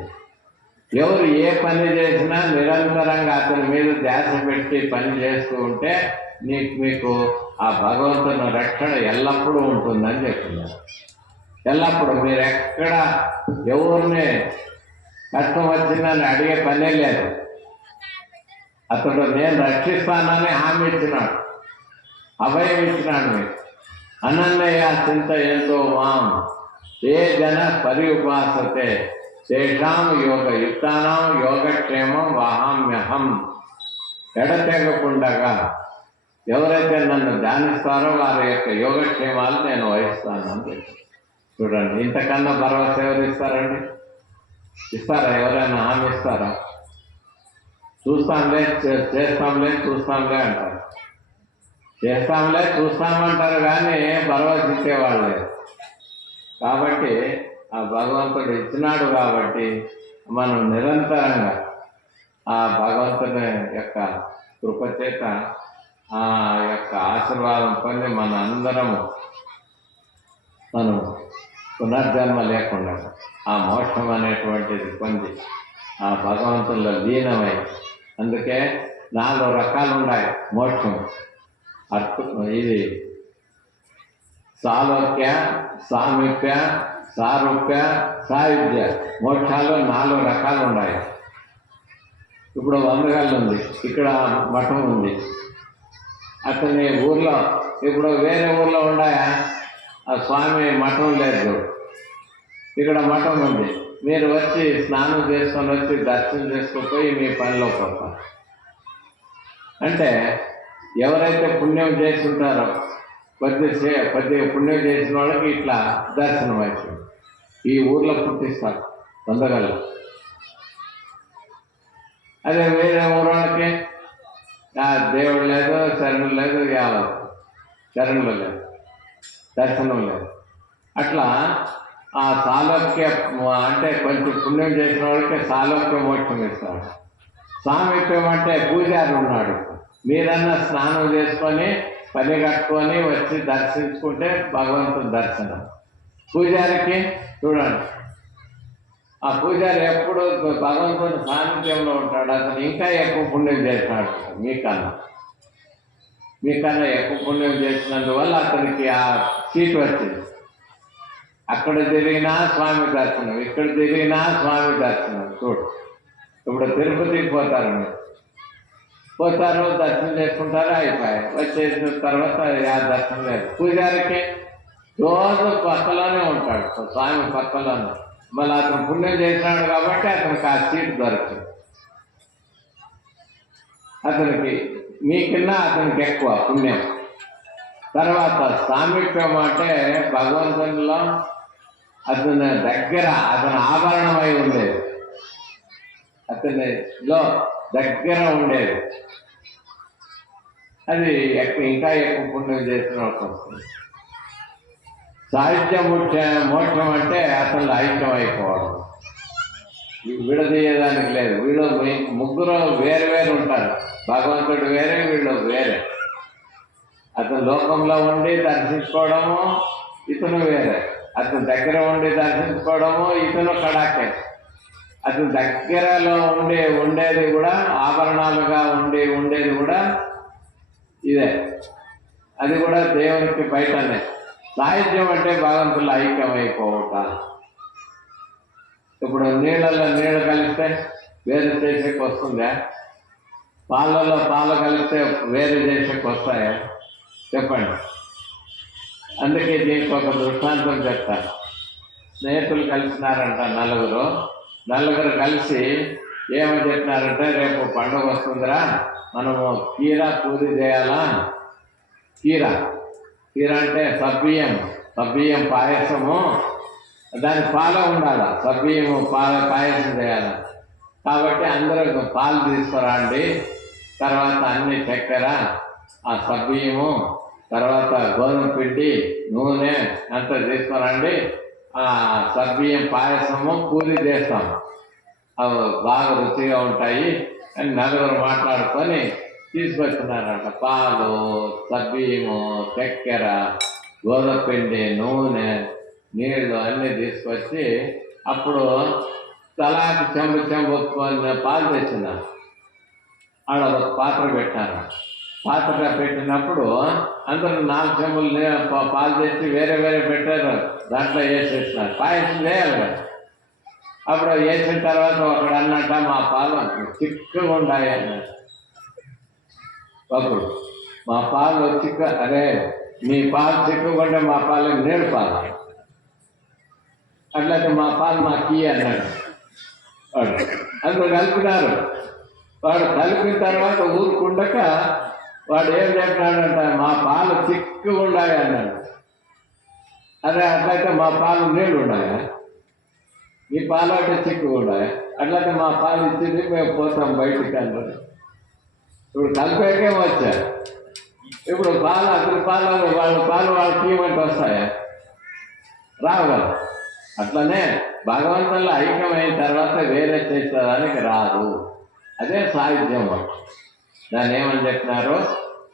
ఎవరు ఏ పని చేసినా నిరంతరంగా అతని మీద ధ్యాస పెట్టి పని చేస్తూ ఉంటే మీకు ఆ భగవంతుని రక్షణ ఎల్లప్పుడూ ఉంటుందని చెప్తున్నారు. ఎల్లప్పుడూ మీరు ఎక్కడ ఎవరిని కష్టం వచ్చిందని అడిగే పనే లేదు. అతడు నేను రక్షిస్తానని హామీ ఇచ్చినాడు, అభయం ఇచ్చినాడు. మీకు అనన్యయ చింత ఏందో మాం ఏ జన పర్యుపాసతే తేషాం యోగయుక్తానాం యోగక్షేమం వహామ్యహం. ఎడతెగకుండగా ఎవరైతే నన్ను ధ్యానిస్తారో వారి యొక్క యోగక్షేమాలు నేను వహిస్తాను అని చెప్పి. చూడండి, ఇంతకన్నా భరోసా ఎవరు ఇస్తారండి? ఇస్తారా? ఎవరైనా హామీ ఇస్తారా? చూస్తాంలే, చేస్తాంలే, చూస్తాంలే అంటారు. చేస్తాంలే, చూస్తామంటారు కానీ భరోసా ఇచ్చేవాళ్ళే. కాబట్టి ఆ భగవంతుడు ఇచ్చినాడు కాబట్టి మనం నిరంతరంగా ఆ భగవంతుని యొక్క కృపచేత ఆ యొక్క ఆశీర్వాదం పొంది మన అందరము మనం పునర్జన్మ లేకుండా ఆ మోక్షం అనేటువంటిది పొంది ఆ భగవంతుల్లో లీనమై, అందుకే 4 రకాలు ఉన్నాయి మోక్షం. ఇది సాలోక్య, సామీప్య, సారూప్య, సాయుధ్య మోక్షాలు 4 రకాలు ఉన్నాయి. ఇప్పుడు వందగాళ్ళు ఉంది, ఇక్కడ మఠం ఉంది. అతని ఊర్లో ఇప్పుడు వేరే ఊర్లో ఉన్నాయా? ఆ స్వామి మఠం లేదు, ఇక్కడ మఠం ఉంది. మీరు వచ్చి స్నానం చేసుకొని వచ్చి దర్శనం చేసుకుపోయి మీ పనిలో పోతారు. అంటే ఎవరైతే పుణ్యం చేస్తుంటారో కొద్దిగా పుణ్యం చేసిన వాళ్ళకి ఇట్లా దర్శనం అవుతుంది. ఈ ఊర్లో పుట్టిస్తారు వందగళ్ళు. అదే వేరే ఊరోళ్ళకి దేవుడు లేదు, శరణం లేదు, శరణులు లేదు, దర్శనం లేదు. అట్లా ఆ సాలోక్య అంటే కొంచెం పుణ్యం చేసిన వాళ్ళకి సాలోక్య మోక్షం ఇస్తాడు. సామీప్యం అంటే పూజారి ఉన్నాడు, మీరన్నా స్నానం చేసుకొని పని కట్టుకొని వచ్చి దర్శించుకుంటే భగవంతుని దర్శనం. పూజారికి చూడండి, ఆ పూజారి ఎప్పుడు భగవంతుని సాన్నిధ్యంలో ఉంటాడు. అతను ఇంకా ఎక్కువ పుణ్యం చేసినాడు మీకన్నా ఎక్కువ పుణ్యం చేసినందువల్ల అతనికి ఆ సీటు వచ్చింది. అక్కడ తిరిగినా స్వామి దర్శనం, ఇక్కడ తిరిగినా స్వామి దర్శనం. చూడు, ఇప్పుడు తిరుపతికి పోతారు, మీరు పోతారు, దర్శనం చేసుకుంటారు, అయిపోయాయి. వచ్చేసిన తర్వాత ఆ దర్శనం లేదు. పూజారికి రోజు పక్కలోనే ఉంటాడు, స్వామి పక్కలోనే. మళ్ళీ అతను పుణ్యం చేసినాడు కాబట్టి అతనికి ఆ సీటు దొరుకుతుంది. అతనికి మీకన్నా అతనికి ఎక్కువ పుణ్యం. తర్వాత సామీప్యం అంటే భగవంతునిలో అతని దగ్గర అతని ఆభరణమై ఉండేది, అతనిలో దగ్గర ఉండేది. అది ఇంకా ఎక్కువ పుణ్యం చేసిన వస్తుంది. సాహిత్య మోక్షం అంటే అసలు ఐక్యం అయిపోవడం, విడదీయడానికి లేదు. వీళ్ళు ముగ్గురు వేరు వేరు ఉంటారు, భగవంతుడు వేరే, వీళ్ళు వేరే. అతను లోకంలో ఉండి దర్శించుకోవడము, ఇతను వేరే. అతను దగ్గర ఉండి దర్శించుకోవడము, ఇతను కడాకే. అతను దగ్గరలో ఉండేది కూడా ఆభరణాలుగా ఉండేది కూడా ఇదే, అది కూడా దేవునికి బయటనే. సాహిత్యం అంటే భగవంతులు ఐక్యమైపోవట. ఇప్పుడు నీళ్ళు కలిస్తే వేరు చేసేకి వస్తుందా? పాలలో పాలు కలిస్తే వేరు చేసేకి వస్తాయా? చెప్పండి. అందుకే దీనికి ఒక దృష్టాంతం చెప్తాను. స్నేహితులు కలిసినారంట నలుగురు కలిసి ఏమని చెప్పినారంటే, రేపు పండుగ వస్తుందిరా, మనము కీరా పూరి చేయాలా. కీరా అంటే సబ్బియ్యం పాయసము, దానికి పాలు ఉండాలా, సబ్బియ్యము పాయసం చేయాలి. కాబట్టి అందరూ పాలు తీసుకురండి, తర్వాత అన్ని చక్కెర, ఆ సబ్బియ్యము, తర్వాత గోధుమ పిండి, నూనె అంతా తీసుకురండి. ఆ సబ్బియ్యం పాయసము పూరి చేస్తాం, అవి బాగా రుచిగా ఉంటాయి అని నలుగురు మాట్లాడుకొని తీసుకొచ్చినారంట. పాలు, సబ్బియ్యము, చక్కెర, గోధుమ పిండి, నూనె, నీళ్లు అన్నీ తీసుకొచ్చి అప్పుడు తలాకి చెంబు పాలు తెచ్చినారు. ఆడ ఒక పాత్ర పెట్టారు. పాత్ర పెట్టినప్పుడు అందరూ 4 చెంబులు పాలు తెచ్చి వేరే వేరే పెట్టారు, దాంట్లో వేసేసినారు. పాయసం చేయాలి కదా. అప్పుడు వేసిన తర్వాత ఒకడు అన్నట్ట, మా పాలు చిక్కగా ఉన్నాయి అన్నారు. ఒకడు, మా పాలు అరే మీ పాలు చిక్కుకుంటే మా పాలు నీళ్ళు పాలు, అట్లయితే మా పాలు మాకు ఇయ్యి అన్నాడు. వాడు అందులో కలిపినారు. వాడు కలిపిన తర్వాత ఊరుకుండక వాడు ఏం చెప్పినాడంట, మా పాలు చిక్కుగా ఉండాలి అన్నాడు. అదే అట్లయితే మా పాలు నీళ్ళు ఉన్నాయా? మీ పాలు అంటే చిక్కుగా ఉండాలి, అట్లయితే మా పాలు ఇచ్చింది మేము పోతాం బయటికి అన్నాడు. ఇప్పుడు కలిపాకే వచ్చా. ఇప్పుడు పాలు అసలు పాలు వాళ్ళ పాలు వాళ్ళకి ఇవ్వమంటే వస్తాయా? రావు కదా. అట్లనే భగవంతుల్లో ఐక్యమైన తర్వాత వేరే చేసేదానికి రాదు. అదే సాయుధ్య మోక్షం. దాన్ని ఏమని చెప్పినారు?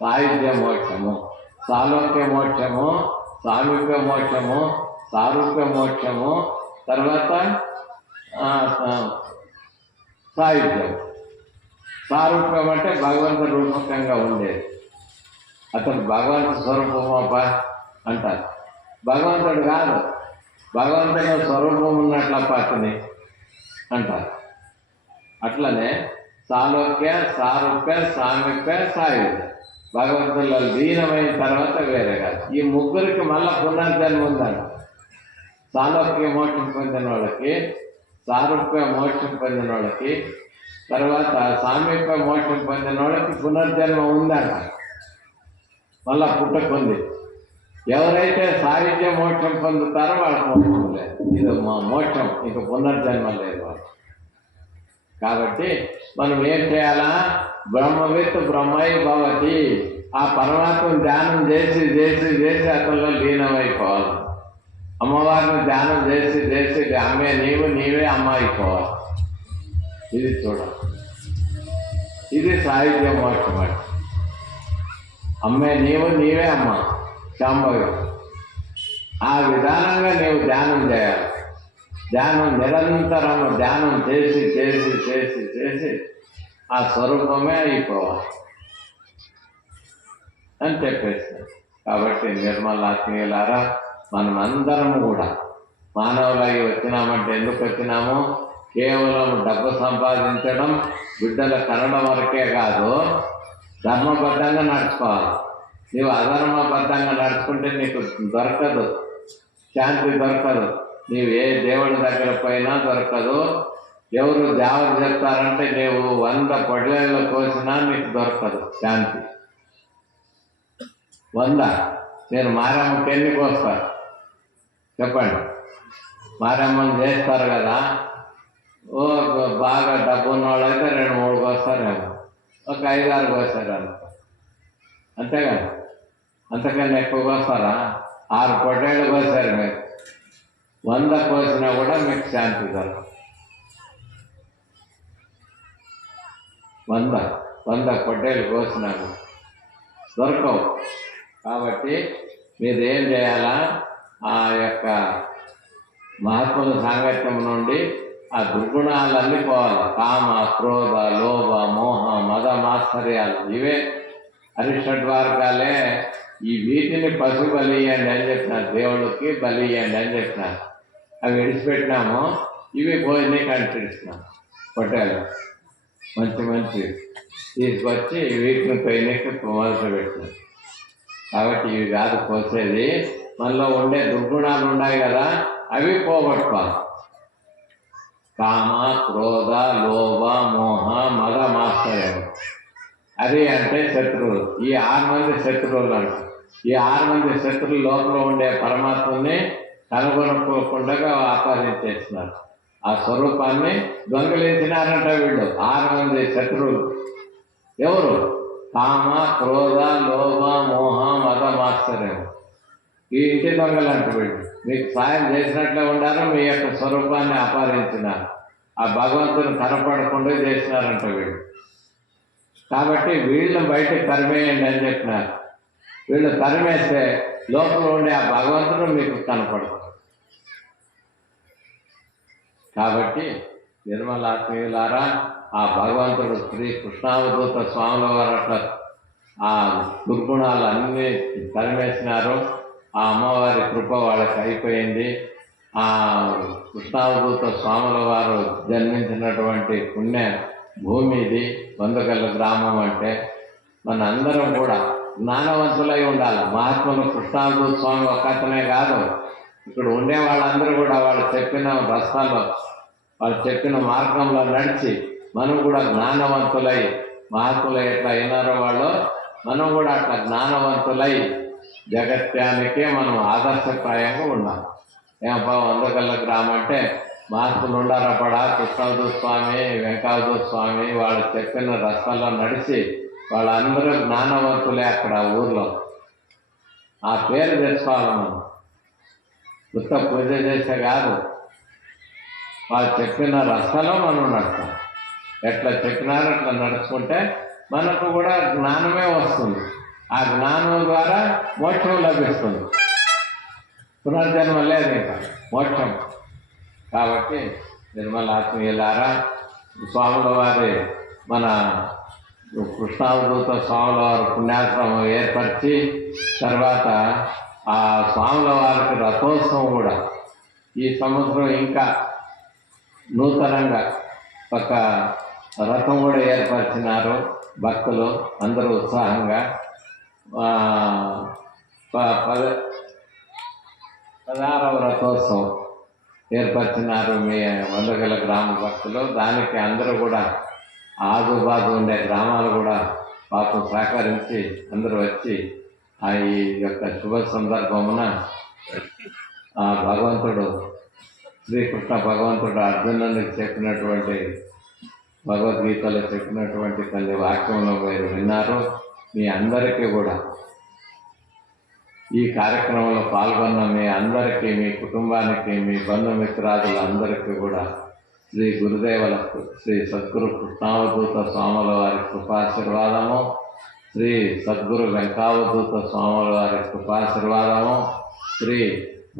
సాయుధ్య మోక్షము, సాలోక్య మోక్షము, సామీప్య మోక్షము, సారూప్య మోక్షము, తర్వాత సాయుధ్యం. సారూప్యం అంటే భగవంతుడు రూపకంగా ఉండేది. అతను భగవంతు స్వరూపమోప అంటారు. భగవంతుడు కాదు, భగవంతుడు స్వరూపం ఉన్నట్లప్ప అతని అంటారు. అట్లనే సాలోక్య, సారూప్య, సామీప్య, సాయుధ్య భగవంతుల్లో లీనమైన తర్వాత వేరే కాదు. ఈ ముగ్గురికి మళ్ళా పునర్జన్మ ఉందంట. సాలోక్య మోక్షం పొందిన వాళ్ళకి, సారూప్య మోక్షం పొందిన వాళ్ళకి, తర్వాత సామీప్య మోక్షం పొందిన వాళ్ళకి పునర్జన్మ ఉందంట. మళ్ళా పుట్టకుంది. ఎవరైతే సాయుధ్య మోక్షం పొందుతారో వాళ్ళకి మోక్షం లేదు. ఇది మా మోక్షం, ఇంక పునర్జన్మ లేదు వాళ్ళు. కాబట్టి మనం ఏం చేయాలా? బ్రహ్మవిత్ బ్రహ్మై భవతి. ఆ పరమాత్మను ధ్యానం చేసి చేసి చేసి అతనిలో లీనమైపోవాలి. అమ్మవారిని ధ్యానం చేసి చేసి అమ్మే నీవు నీవే అమ్మ అయిపోవాలి. ఇది చూడాలి. ఇది సాహిత్య మోక్షం అంటే. అమ్మే నీవు నీవే అమ్మ శాంభవి. ఆ విధానంగా నీవు ధ్యానం చేయాలి. ధ్యానం నిరంతరం ధ్యానం చేసి చేసి చేసి చేసి ఆ స్వరూపమే అయిపోవాలి అని చెప్పేస్తారు. కాబట్టి నిర్మలాత్మీయులారా, మనం అందరం కూడా మానవులై వచ్చినామంటే ఎందుకు వచ్చినాము? కేవలం డబ్బు సంపాదించడం, బిడ్డలు కనడం వరకే కాదు, ధర్మబద్ధంగా నడుచుకోవాలి. నీవు అధర్మబద్ధంగా నడుచుకుంటే నీకు దొరకదు, శాంతి దొరకదు. నీవు ఏ దేవుడి దగ్గర పోయినా దొరకదు. ఎవరు దేవత చెప్తారంటే నీవు 100 పొడిలో కోసినా నీకు దొరకదు శాంతి. 100 నేను మారమ్మకి ఎన్ని కోస్తారు చెప్పండి? మారమ్మని చేస్తారు కదా. ఓ బాగా డబ్బు ఉన్న వాళ్ళు అయితే 2-3 కోస్తారేమో, ఒక 5-6 కోస్తారు అనుకో, అంతేగాని అంతకన్నా ఎక్కువ కోస్తారా? 6 పొట్టేళ్ళు కోసారు మీరు, 100 కోసినా కూడా మీకు శాంతి దొరకదు. 100 పొట్టేళ్ళు కోసినా దొరకవు. కాబట్టి మీరు ఏం చేయాలా? ఆ యొక్క మహాత్ముల సాంగత్యం నుండి ఆ దుర్గుణాలన్నీ పోవాలి. కామ, క్రోధ, లోభ, మోహ, మద, మాత్సర్యాలు ఇవే అరిషడ్వర్గాలే. ఈ వీటిని పశు బలి ఇయ్యండి అని చెప్పినారు, దేవుడికి బలి ఇయ్యండి అని చెప్పినారు. అవి విడిచిపెట్టినాము, ఇవి భోజనకి అంటిస్తున్నాం. పొట్టేలు మంచి మంచి తీసుకొచ్చి వీటిని పైనకి మొదలు పెట్టినాం. కాబట్టి ఇవి కాదు కోసేది, మనలో ఉండే దుర్గుణాలు ఉన్నాయి కదా, అవి పోగొట్టుకోవాలి. కామ, క్రోధ, లోభ, మోహ, మద, మాత్సర్యం అది అంటే శత్రువులు. ఈ 6 మంది శత్రువులు అంట. ఈ 6 మంది శత్రువుల లోపల ఉండే పరమాత్మని కనుగొనుకోకుండా ఆపాదించేస్తున్నారు. ఆ స్వరూపాన్ని దొంగలించినారంట వీళ్ళు. 6 మంది శత్రువులు ఎవరు? కామ, క్రోధ, లోభ, మోహ, మద, మాత్సర్యం. ఈ ఇంటి దొంగలు అంట వీళ్ళు. మీకు సాయం చేసినట్లే ఉండారు, మీ యొక్క స్వరూపాన్ని ఆపాదించినారు. ఆ భగవంతుని కనపడకుండా చేసినారంట వీళ్ళు. కాబట్టి వీళ్ళని బయటకు తరిమేయండి అని చెప్పినారు. వీళ్ళు తరిమేస్తే లోపల ఉండే ఆ భగవంతుడు మీకు కనపడదు. కాబట్టి నిర్మలాత్మీయులారా, ఆ భగవంతుడు శ్రీ కృష్ణావధూత స్వాముల వారు అట్లా ఆ దుర్గుణాలన్నీ తరిమేసినారు. ఆ అమ్మవారి కృప వాళ్ళకి అయిపోయింది. ఆ కృష్ణావధూత స్వాముల వారు జన్మించినటువంటి పుణ్య భూమి ఇది వందగల్ల గ్రామం. అంటే మన అందరం కూడా జ్ఞానవంతులై ఉండాలి. మహాత్ములు కృష్ణావధూత స్వామి ఒక్కతనే కాదు, ఇక్కడ ఉండే వాళ్ళందరూ కూడా వాళ్ళు చెప్పిన రస్తాల్లో వాళ్ళు చెప్పిన మార్గంలో నడిచి మనం కూడా జ్ఞానవంతులై, మహాత్ములు ఎట్లా అయినారో వాళ్ళు, మనం కూడా అట్లా జ్ఞానవంతులై జగత్యానికే మనం ఆదర్శప్రాయంగా ఉండాలి. ఏమప్పా వందగల్ల గ్రామం అంటే మహాత్ములు ఉండారపడా కృష్ణవధూత స్వామి, వెంకటవధూత స్వామి వాళ్ళు చెప్పిన రస్తాల్లో నడిచి వాళ్ళందరూ జ్ఞానవంతులే అక్కడ ఊర్లో. ఆ పేరు తెచ్చుకోవాలి మనం. కొత్త పూజ చేసే కాదు, వాళ్ళు చెప్పిన రస్తాలో మనం నడుస్తాం. ఎట్లా చెప్పినారో అట్లా నడుచుకుంటే మనకు కూడా జ్ఞానమే వస్తుంది. ఆ జ్ఞానం ద్వారా మోక్షం లభిస్తుంది. పునర్జన్మ లేదు ఇంకా, మోక్షం. కాబట్టి నిర్మల ఆత్మీయులారా, స్వాముల వారి మన కృష్ణావధూత స్వాముల వారి పుణ్యాశ్రమం ఏర్పరిచి తర్వాత ఆ స్వాముల వారికి రథోత్సవం కూడా ఈ సంవత్సరం ఇంకా నూతనంగా ఒక రథం కూడా ఏర్పరిచినారు. భక్తులు అందరూ ఉత్సాహంగా 16వ రథోత్సవం ఏర్పరిచినారు మీ వందగల గ్రామ భక్తులు. దానికి అందరూ కూడా ఆజుబాజు ఉండే గ్రామాలు కూడా పాపం సహకరించి అందరూ వచ్చి ఈ యొక్క శుభ సందర్భమున భగవంతుడు శ్రీకృష్ణ భగవంతుడు అర్జునునికి చెప్పినటువంటి భగవద్గీతలో చెప్పినటువంటి కొన్ని వాక్యంలో మీరు విన్నారు. మీ అందరికీ కూడా ఈ కార్యక్రమంలో పాల్గొన్న మీ అందరికీ, మీ కుటుంబానికి, మీ బంధుమిత్రాదులందరికీ కూడా శ్రీ గురుదేవుల శ్రీ సద్గురు కృష్ణావధూత స్వాముల వారి కృపాశీర్వాదము, శ్రీ సద్గురు వెంకటావధూత స్వాముల వారి కృపాశీర్వాదము, శ్రీ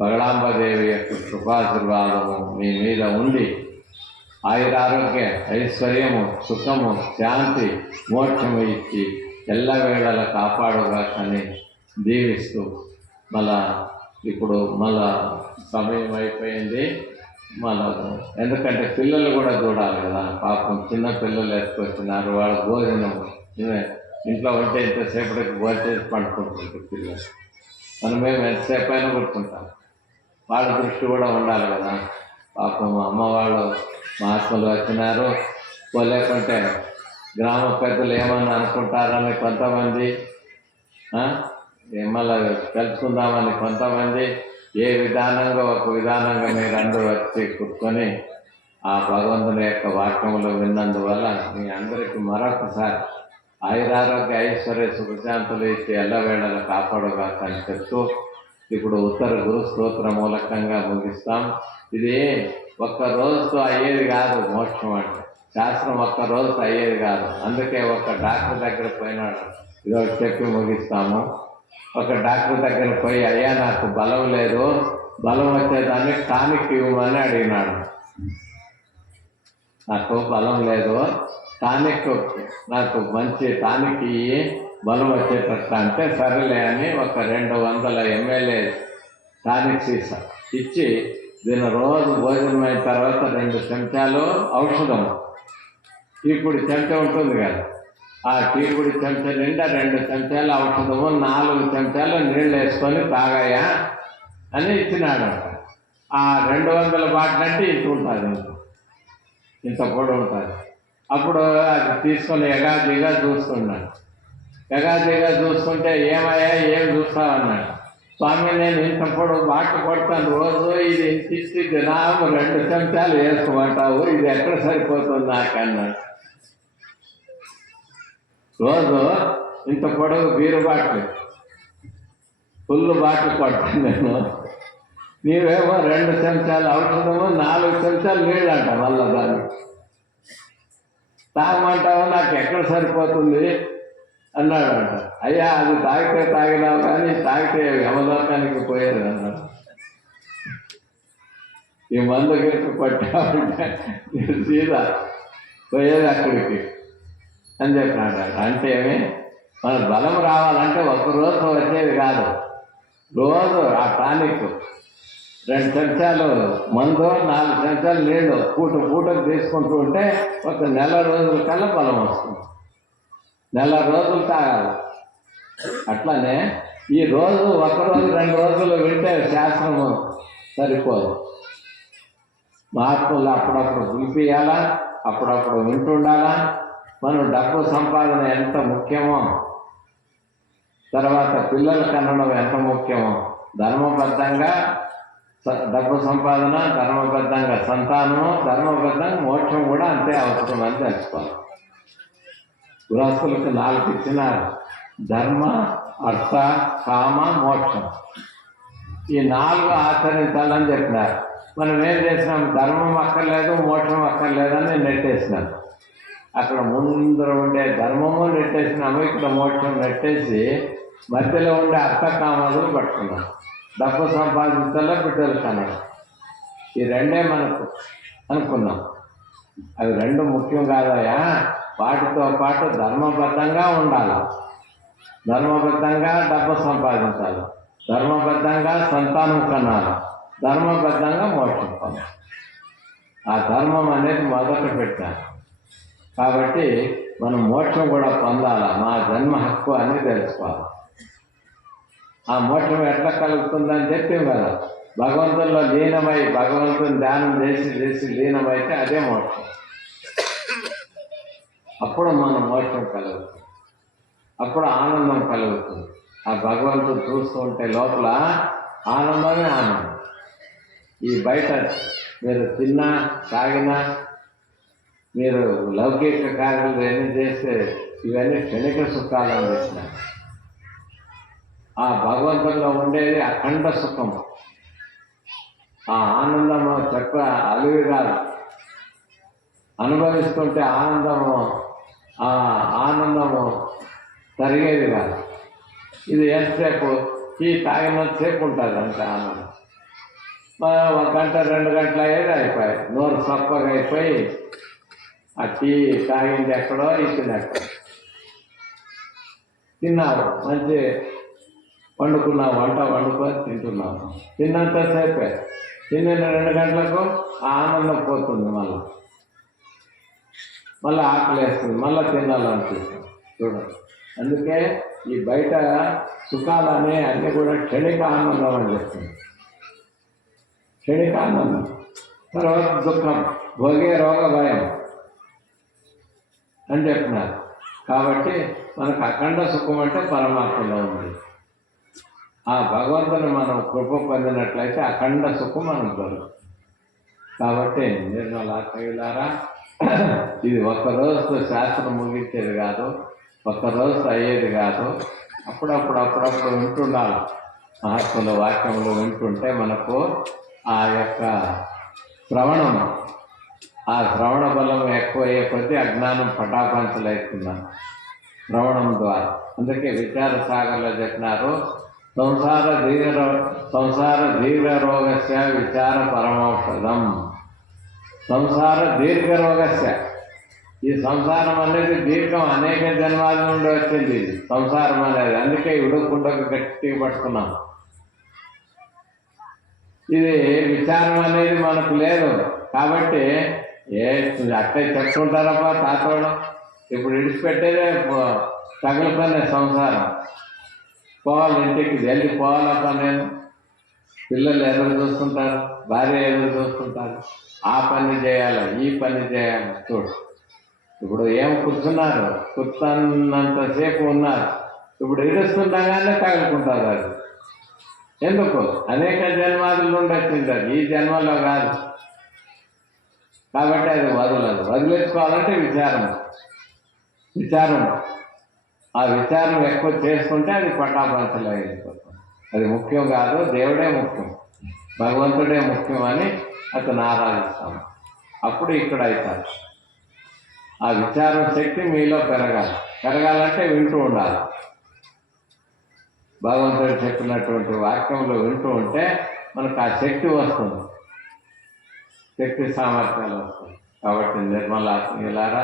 బగళాంబదేవి యొక్క కృపాశీర్వాదము మీ మీద ఉండి ఆయురారోగ్య ఐశ్వర్యము, సుఖము, శాంతి, మోక్షము ఇచ్చి ఎల్లవేళల కాపాడుగా అని దీవిస్తూ ఇప్పుడు సమయం అయిపోయింది. ఎందుకంటే పిల్లలు కూడా చూడాలి కదా, పాపం చిన్న పిల్లలు వేసుకొచ్చినారు. వాళ్ళ భోజనం ఇంట్లో ఉంటే ఇంతసేపటికి భోజనం చేసి పండుకుంటుంటారు పిల్లలు. మనమేమి ఎంతసేపు అయినా కూర్చుంటాం. వాళ్ళ దృష్టి కూడా ఉండాలి కదా. పాపం అమ్మ వాళ్ళు మహాత్ములు వచ్చినారు, లేకుంటే గ్రామ పెద్దలు ఏమన్నా అనుకుంటారని కొంతమంది, మళ్ళీ తెలుసుకుందామని కొంతమంది, ఏ విధానంగా ఒక విధానంగా మీరు అందరూ వచ్చి కూర్చొని ఆ భగవంతుని యొక్క వాక్యములు విన్నందువల్ల మీ అందరికీ మరొకసారి ఆయురారోగ్య ఐశ్వర్య సుఖశాంతులు ఇచ్చి ఎల్లవేళల కాపాడుగా అని చెప్తూ ఇప్పుడు ఉత్తర గురు స్తోత్ర మూలకంగా ముగిస్తాం. ఇది ఒక్క రోజుతో అయ్యేది కాదు. మోక్షం అంటే శాస్త్రం ఒక్క రోజుతో అయ్యేది కాదు. అందుకే ఒక డాక్టర్ దగ్గర పోయినాడు, ఇదొకటి చెప్పి ముగిస్తాము. ఒక డాక్టర్ దగ్గర పోయి, అయ్యా నాకు బలం లేదు, బలం వచ్చేదాన్ని టానిక్ ఇవ్వమని అడిగినాడు. నాకు బలం లేదు, టానిక్ నాకు మంచి టానిక్ ఇయ్యి బలం వచ్చేటట్టు అంటే సరేలే అని ఒక 200 ml టానిక్ సీసా ఇచ్చి, దీని రోజు భోజనం అయిన తర్వాత 2 చెంచాలు ఔషధం, టీపొడి చెంచా ఉంటుంది కదా, ఆ టీపొడి చెంచా నిండా 2 చెంచాలు ఔషధము, 4 చెంచాలు నీళ్ళు వేసుకొని తాగాయా అని ఇచ్చినాడంట. ఆ 200 బాటిల్ అంటే ఇంత ఉంటుంది, ఇంత పొడి ఉంటుంది. అప్పుడు అది తీసుకొని ఎగాదిగా చూస్తున్నాడు. ఎగాదిగా చూస్తుంటే, ఏమయ్యా ఏం చూస్తావన్నాడు. స్వామి, నేను ఇంత పొడవు బాటిల్ కొడతాను రోజు, ఇది ఇంత ఇచ్చి దినాము 2 చెంచాలు వేసుకోమంటావు, ఇది ఎక్కడ సరిపోతుంది నాకన్నాడు. రోజు ఇంత పొడవు బీరు బాటిల్, ఫుల్ బాటిల్ కొడతాను నేను, నీవేమో 2 చెంచాలు ఔషధము, 4 చెంచాలు నీళ్ళు అంట. మళ్ళా దాన్ని తాగమంటావు, నాకు ఎక్కడ సరిపోతుంది అన్నాడంట. అయ్యా, అది తాగితే తాగినావు కానీ తాగితే యమలోకానికి పోయేది అన్నాడు. ఈ మందు గిరికి కొట్టామంటే సీదా పోయేది అక్కడికి అని చెప్పినాడు. అంటే ఏమి, మన బలం రావాలంటే ఒక్కరోజు వచ్చేది కాదు. రోజు ఆ టానిక్ 2 చెంచాలు మందు, 4 చెంచాలు నీళ్ళు పూటకు తీసుకుంటూ ఉంటే ఒక నెల రోజుల కల్లా బలం వస్తుంది. నెల రోజులు తాగాలి. అట్లనే ఈ రోజు 1 రోజు 2 రోజులు వింటే శాస్త్రము సరిపోదు. మహాత్ములు అప్పుడప్పుడు పిలిపియాలా, అప్పుడప్పుడు వింటుండాలా. మనం డబ్బు సంపాదన ఎంత ముఖ్యమో, తర్వాత పిల్లలు కనడం ఎంత ముఖ్యమో, ధర్మబద్ధంగా డబ్బు సంపాదన, ధర్మబద్ధంగా సంతానము, ధర్మబద్ధంగా మోక్షం కూడా అంతే అవసరం అని తెలుసుకోవాలి. గృహస్థులకు 4 ఇచ్చినారు: ధర్మ, అర్థ, కామ, మోక్షం. ఈ 4 ఆచరించాలని చెప్పినారు. మనం ఏం చేసినాం? ధర్మం అక్కర్లేదు, మోక్షం అక్కర్లేదని నెట్టేసినాం. అక్కడ ముందర ఉండే ధర్మము నెట్టేసినాము, ఇక్కడ మోక్షం నెట్టేసి మధ్యలో ఉండే అర్థ కామాదులు పట్టుకున్నాం. డబ్బు సంపాదించాలో బిడ్డలు కనడం, ఈ 2 మనకు అనుకున్నాం. అవి 2 ముఖ్యం కాదయా. వాటితో పాటు ధర్మబద్ధంగా ఉండాలి, ధర్మబద్ధంగా డబ్బు సంపాదించాలి, ధర్మబద్ధంగా సంతానం కనాలి, ధర్మబద్ధంగా మోక్షం పొందాలి. ఆ ధర్మం అనేది మొదట పెట్టాలి. కాబట్టి మనం మోక్షం కూడా పొందాలి, మా జన్మ హక్కు అని తెలుసుకోవాలి. ఆ మోక్షం ఎట్లా కలుగుతుందని చెప్పాం కదా. భగవంతుల్లో లీనమై, భగవంతుని ధ్యానం చేసి లీనమైతే అదే మోక్షం. అప్పుడు మనం మోక్షం కలుగుతుంది, అప్పుడు ఆనందం కలుగుతుంది. ఆ భగవంతుడు చూస్తూ ఉంటే లోపల ఆనందమే ఆనందం. ఈ బయట మీరు తిన్నా, తాగినా, మీరు లౌకిక కార్యాలు ఏమి చేస్తే ఇవన్నీ క్షణిక సుఖాలు అందిస్తున్నారు. ఆ భగవంతుల్లో ఉండేది అఖండ సుఖము. ఆ ఆనందము అలివి కాదు. అనుభవిస్తుంటే ఆ ఆనందము తరిగేది కాదు. ఇది ఎంతసేపు టీ తాగినంతసేపు ఉంటుంది అంతే ఆనందం. 1 గంట 2 గంటలు అయ్యేది అయిపోయి నోరు సప్పగా అయిపోయి ఆ టీ తాగింది ఎక్కడో, ఇచ్చింది ఎక్కడో. తిన్నావు, మంచి వండుకున్నావు, వంట వండుకొని తింటున్నావు. తిన్నంతసేపే, తిన్న 2 గంటలకు ఆ ఆనందం పోతుంది. మళ్ళీ ఆకలి వేస్తుంది, మళ్ళీ తినాలనిపిస్తుంది. చూడండి, అందుకే ఈ బయట సుఖాలనే అన్నీ కూడా క్షణిక ఆనందం అని చెప్తుంది. క్షణిక ఆనందం, తర్వాత దుఃఖం, భోగే రోగ భయం అని చెప్పినారు. కాబట్టి మనకు అఖండ సుఖం అంటే పరమాత్మలో ఉంది. ఆ భగవంతుని మనం కృప పొందినట్లయితే అఖండ సుఖం మనకు దొరుకుతుంది. కాబట్టి నిర్మలారా, ఇది ఒక్కరోజుతో శాస్త్రం ముగించేది కాదు, ఒక్కరోజుతో అయ్యేది కాదు. అప్పుడప్పుడు వింటుండాలి. మహాత్ముల వాక్యములు వింటుంటే మనకు ఆ యొక్క శ్రవణం, ఆ శ్రవణ బలం ఎక్కువయ్యే కొద్దీ అజ్ఞానం పటాపంచలవుతున్నాం శ్రవణం ద్వారా. అందుకే విచార సాగర్లో చెప్పినారు, సంసార దీర్ఘ రోగస్య విచార పరమౌషధం. సంసార దీర్ఘ రోగస్య, ఈ సంసారం అనేది దీర్ఘం, అనేక జన్మాల నుండి వచ్చింది ఇది సంసారం అనేది. అందుకే ఇడుకుండకు గట్టిగా పట్టుకున్నాం. ఇది విచారం అనేది మనకు లేదు. కాబట్టి అట్లే చెప్పుకుంటారప్ప తాతోడు, ఇప్పుడు విడిచిపెట్టేదే తగులుకునే సంసారం. పోవాలి, ఇంటికి జల్ది పోవాలప్ప. నేను పిల్లలు ఎదురు చూస్తుంటారు, భార్య ఎదురు చూస్తుంటారు. ఆ పని చేయాలి, ఈ పని చేయాలి. చూడు, ఇప్పుడు ఏం కూర్చున్నంతసేపు ఉన్నారు, ఇప్పుడు ఇడుస్తుండగానే తగులుకుంటారు. అది ఎందుకు? అనేక జన్మాదుల నుండి వచ్చింది, అది ఈ జన్మలో కాదు. కాబట్టి అది వదిలేసుకోవాలంటే విచారం. ఆ విచారం ఎక్కువ చేసుకుంటే అది పటాపంచలు అయిపోతుంది. అది ముఖ్యం కాదు, దేవుడే ముఖ్యం, భగవంతుడే ముఖ్యం అని అతను ఆరాధిస్తాము. అప్పుడు ఇక్కడ అవుతారు. ఆ విచారం శక్తి మీలో పెరగాలంటే వింటూ ఉండాలి. భగవంతుడు చెప్పినటువంటి వాక్యంలో వింటూ ఉంటే మనకు ఆ శక్తి వస్తుంది, శక్తి సామర్థ్యాలు వస్తుంది. కాబట్టి నిర్మలారా,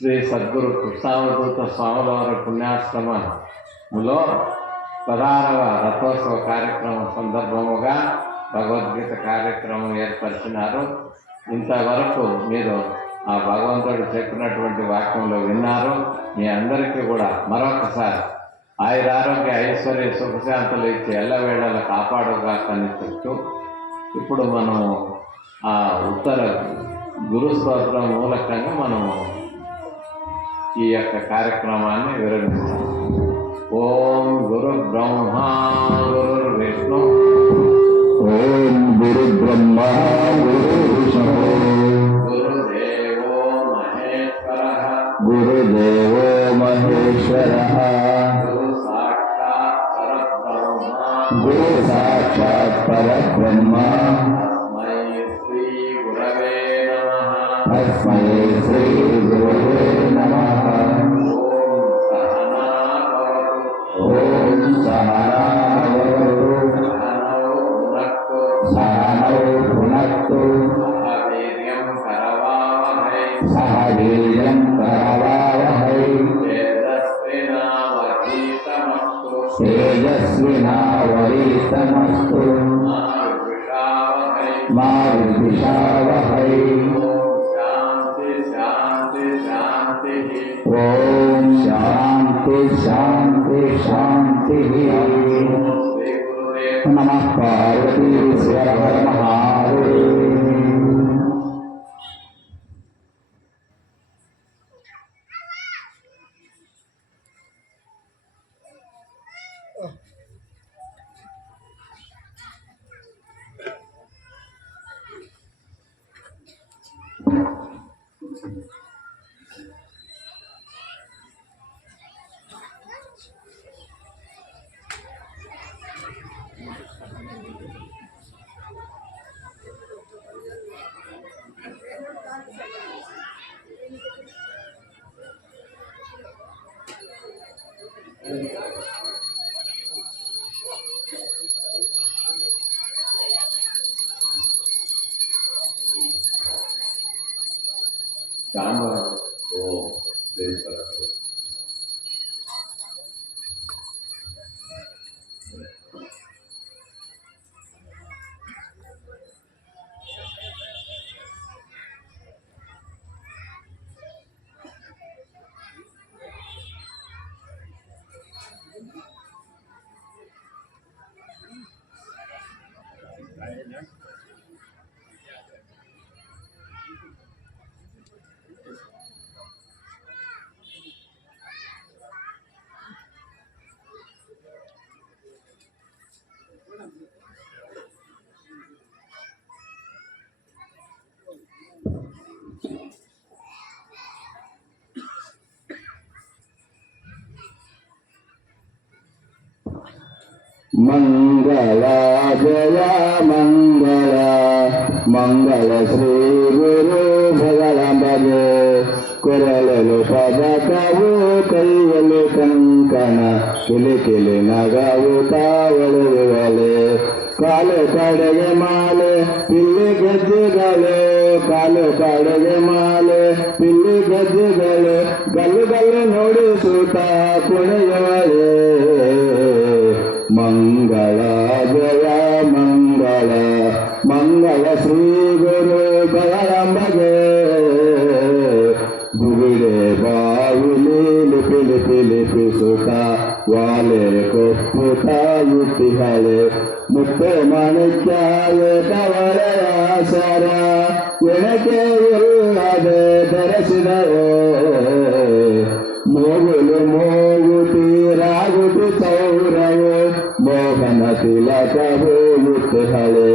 శ్రీ సద్గురు కృష్ణావధూత స్వాముల వారి పుణ్యాశ్రమంలో 16వ రథోత్సవ కార్యక్రమం సందర్భముగా భగవద్గీత కార్యక్రమం ఏర్పరిచినారు. ఇంతవరకు మీరు ఆ భగవంతుడు చెప్పినటువంటి వాక్యంలో విన్నారు. మీ అందరికీ కూడా మరొకసారి ఆయురారోగ్య ఐశ్వర్య సుఖశాంతులు ఇచ్చి ఎల్లవేళలా కాపాడుగా కనిపిస్తూ, ఇప్పుడు మనం ఆ ఉత్తర గురుస్తోత్రం మూలకంగా మనము ఈ యొక్క కార్యక్రమాన్ని వివరిస్తాం. ఓం గురు బ్రహ్మ గురు విష్ణు, ఓం గురు బ్రహ్మ గురు విష్ణు, గురుదేవో మహేశ్వర, గురుదేవో మహేశ్వర, గురు సాక్షాత్ పరబ్రహ్మ, గురు సాక్షాత్ పరబ్రహ్మ, తస్మై శ్రీ గురవే నమః. ఓం సహనా భవతు, సహనౌ భునక్తు, సహ వీర్యం కరవావహై, తేజస్వినావధీతమస్తు, మా విద్విషావహై. ఓం శాంతి శాంతి శాంతి. నమః పార్వతీశ్వర హర మహాదేవ. మంగళ జయ మంగళ మంగళ శ్రీ గురు భగలంబజే కొరలలు పదకవు కయ్యలు కంకణ కిలికిలి నగవు ತಾವಳುವಲೆ ಕಾಲು ಕಡೆಗೆ ಮಾಲೆ ಪಿಲ್ಲಿ ಗೆಜ್ಜೆಗಳು ಕಾಲು ಕಡೆಗೆ ಮಾಲೆ ಪಿಲ್ಲಿ ಗೆಜ್ಜೆಗಳು ಗಲ್ಲು ಗಲ್ಲು ನೋಡಿಸುತ್ತ ಕುಣಿಯವಳೆ ಮಂಗಳ ಜಯ ಮಂಗಳ ಮಂಗಳ ಶ್ರೀ ಗುರು ಭಗರಂಬಗೆ ಗುರುಡೆ ಬಾವಿಲಿ ಲಿಪಿ ಲಿಪಿ ಲಿಪಿಸುತ್ತ ವಾಲೆ ಕೊಪ್ಪುತ್ತ ಯುತ್ತಿಹಳೆ ಮುತ್ತೆ ಮಾಣಿಕ್ಯಾಯ ಕವಳೆಯಾಸರ ಎಣಕೆ ಇಲ್ಲದೆ ಧರಿಸಿದವೋ ಮೋಗುಲು ಮೋಗುತಿ ರಾಗುತಿ ಚೌರವು ಮೋಹನ ತಿಲಕವು ಯುತ್ತಿಹಳೆ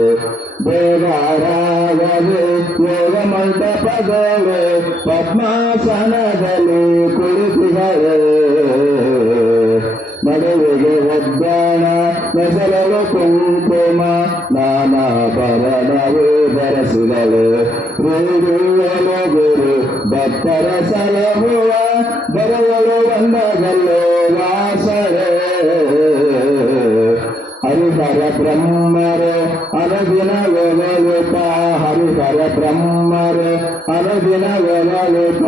ಬೇಗಾರಾಗದೆ ಯೋಗ ಮಂಟಪದವೇ ಪದ್ಮಾಸನದಲ್ಲಿ ಕುಳಿತಿಹಳೆ ನಡುವೆಗೆ ಒದ್ದಾಣ ನೆಸರಲು ಕುಂಕುಮ ನಾನಾಭರಣವು ಧರಿಸಿದಳು ರೂಢಿಯಲು ಗುರು ಭಕ್ತರ ಸಲಹುವ ಬರೆಯಲು ಬಂದಗಲ್ಲೋ ವಾಸರೇ ಹರಿಹರ ಬ್ರಹ್ಮರು ಅನುದಿನ ಗೋಗಲುತ ಹರಿಹರ ಬ್ರಹ್ಮರು ಅನುದಿನ ಗೋಗಲುತ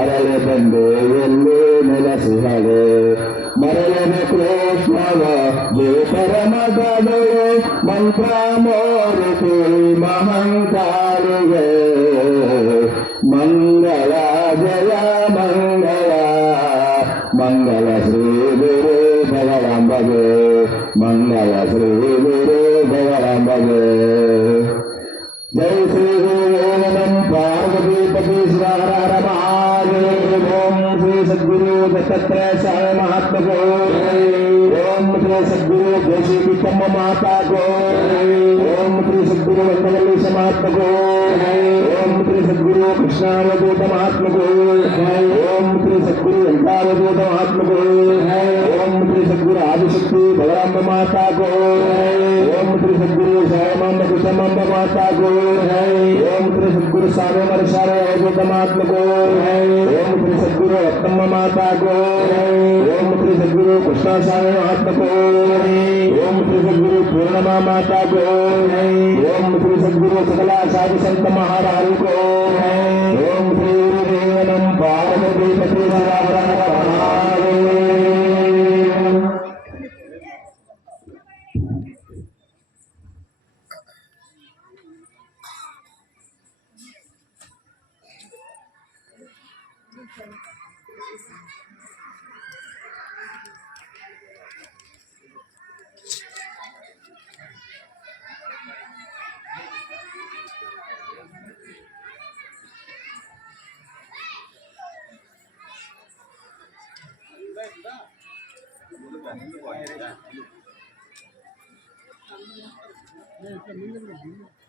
ಅರಳೆ ಬಂದೆ ಎಲ್ಲಿ ನೆಲೆಸಿಹಳೆ ಮರಳನ ಕೃಷ್ಣವ ಪರಮಗಳು ಮಂತ್ರಮೂರ್ತಿ ಮಹಂಕಾರಿಗೆ ಮಂಗಳ ಜಯ ಮಂಗಳ ಮಂಗಳ ಶ್ರೀ ಗುರು ಭಗವಂಬಗೆ ಮಂಗಳ ಶ್ರೀ ಗುರು ಭಗವಂಬಗೆ ಜೈ ಶ್ರೀ हर हर महादेव। ओम श्री सद्गुरु दत्तात्रेय स्वामी महात्मा को। ओम श्री सद्गुरु जैसी पितम्म माता को। ओम श्री सद्गुरु वंदवल्ली महात्मा को। ओम श्री सद्गुरु कृष्णावधूत महात्मा को। ओम श्री सद्गुरु वेंकटावधूत महात्मा को। ओम श्री सद्गुरु आदिशक्ति बलराम माता को। ओम श्री सद्गुरु सायमांब कुशमांब माता को। ओम श्री सद्गुरु सारे मरसारे अवधूत महात्मा को। ओम श्री सद्गुरु रत्नम्म माता को। ओम श्री सद्गुरु कृष्णा स्वामी महात्मा को। ओम श्री सद्गुरु पूर्णमा माता को। ओम श्री सद्गुरु सकला साधु संत महाराज को। ओम श्री गुरुदेवनम पार्वती पति ముందు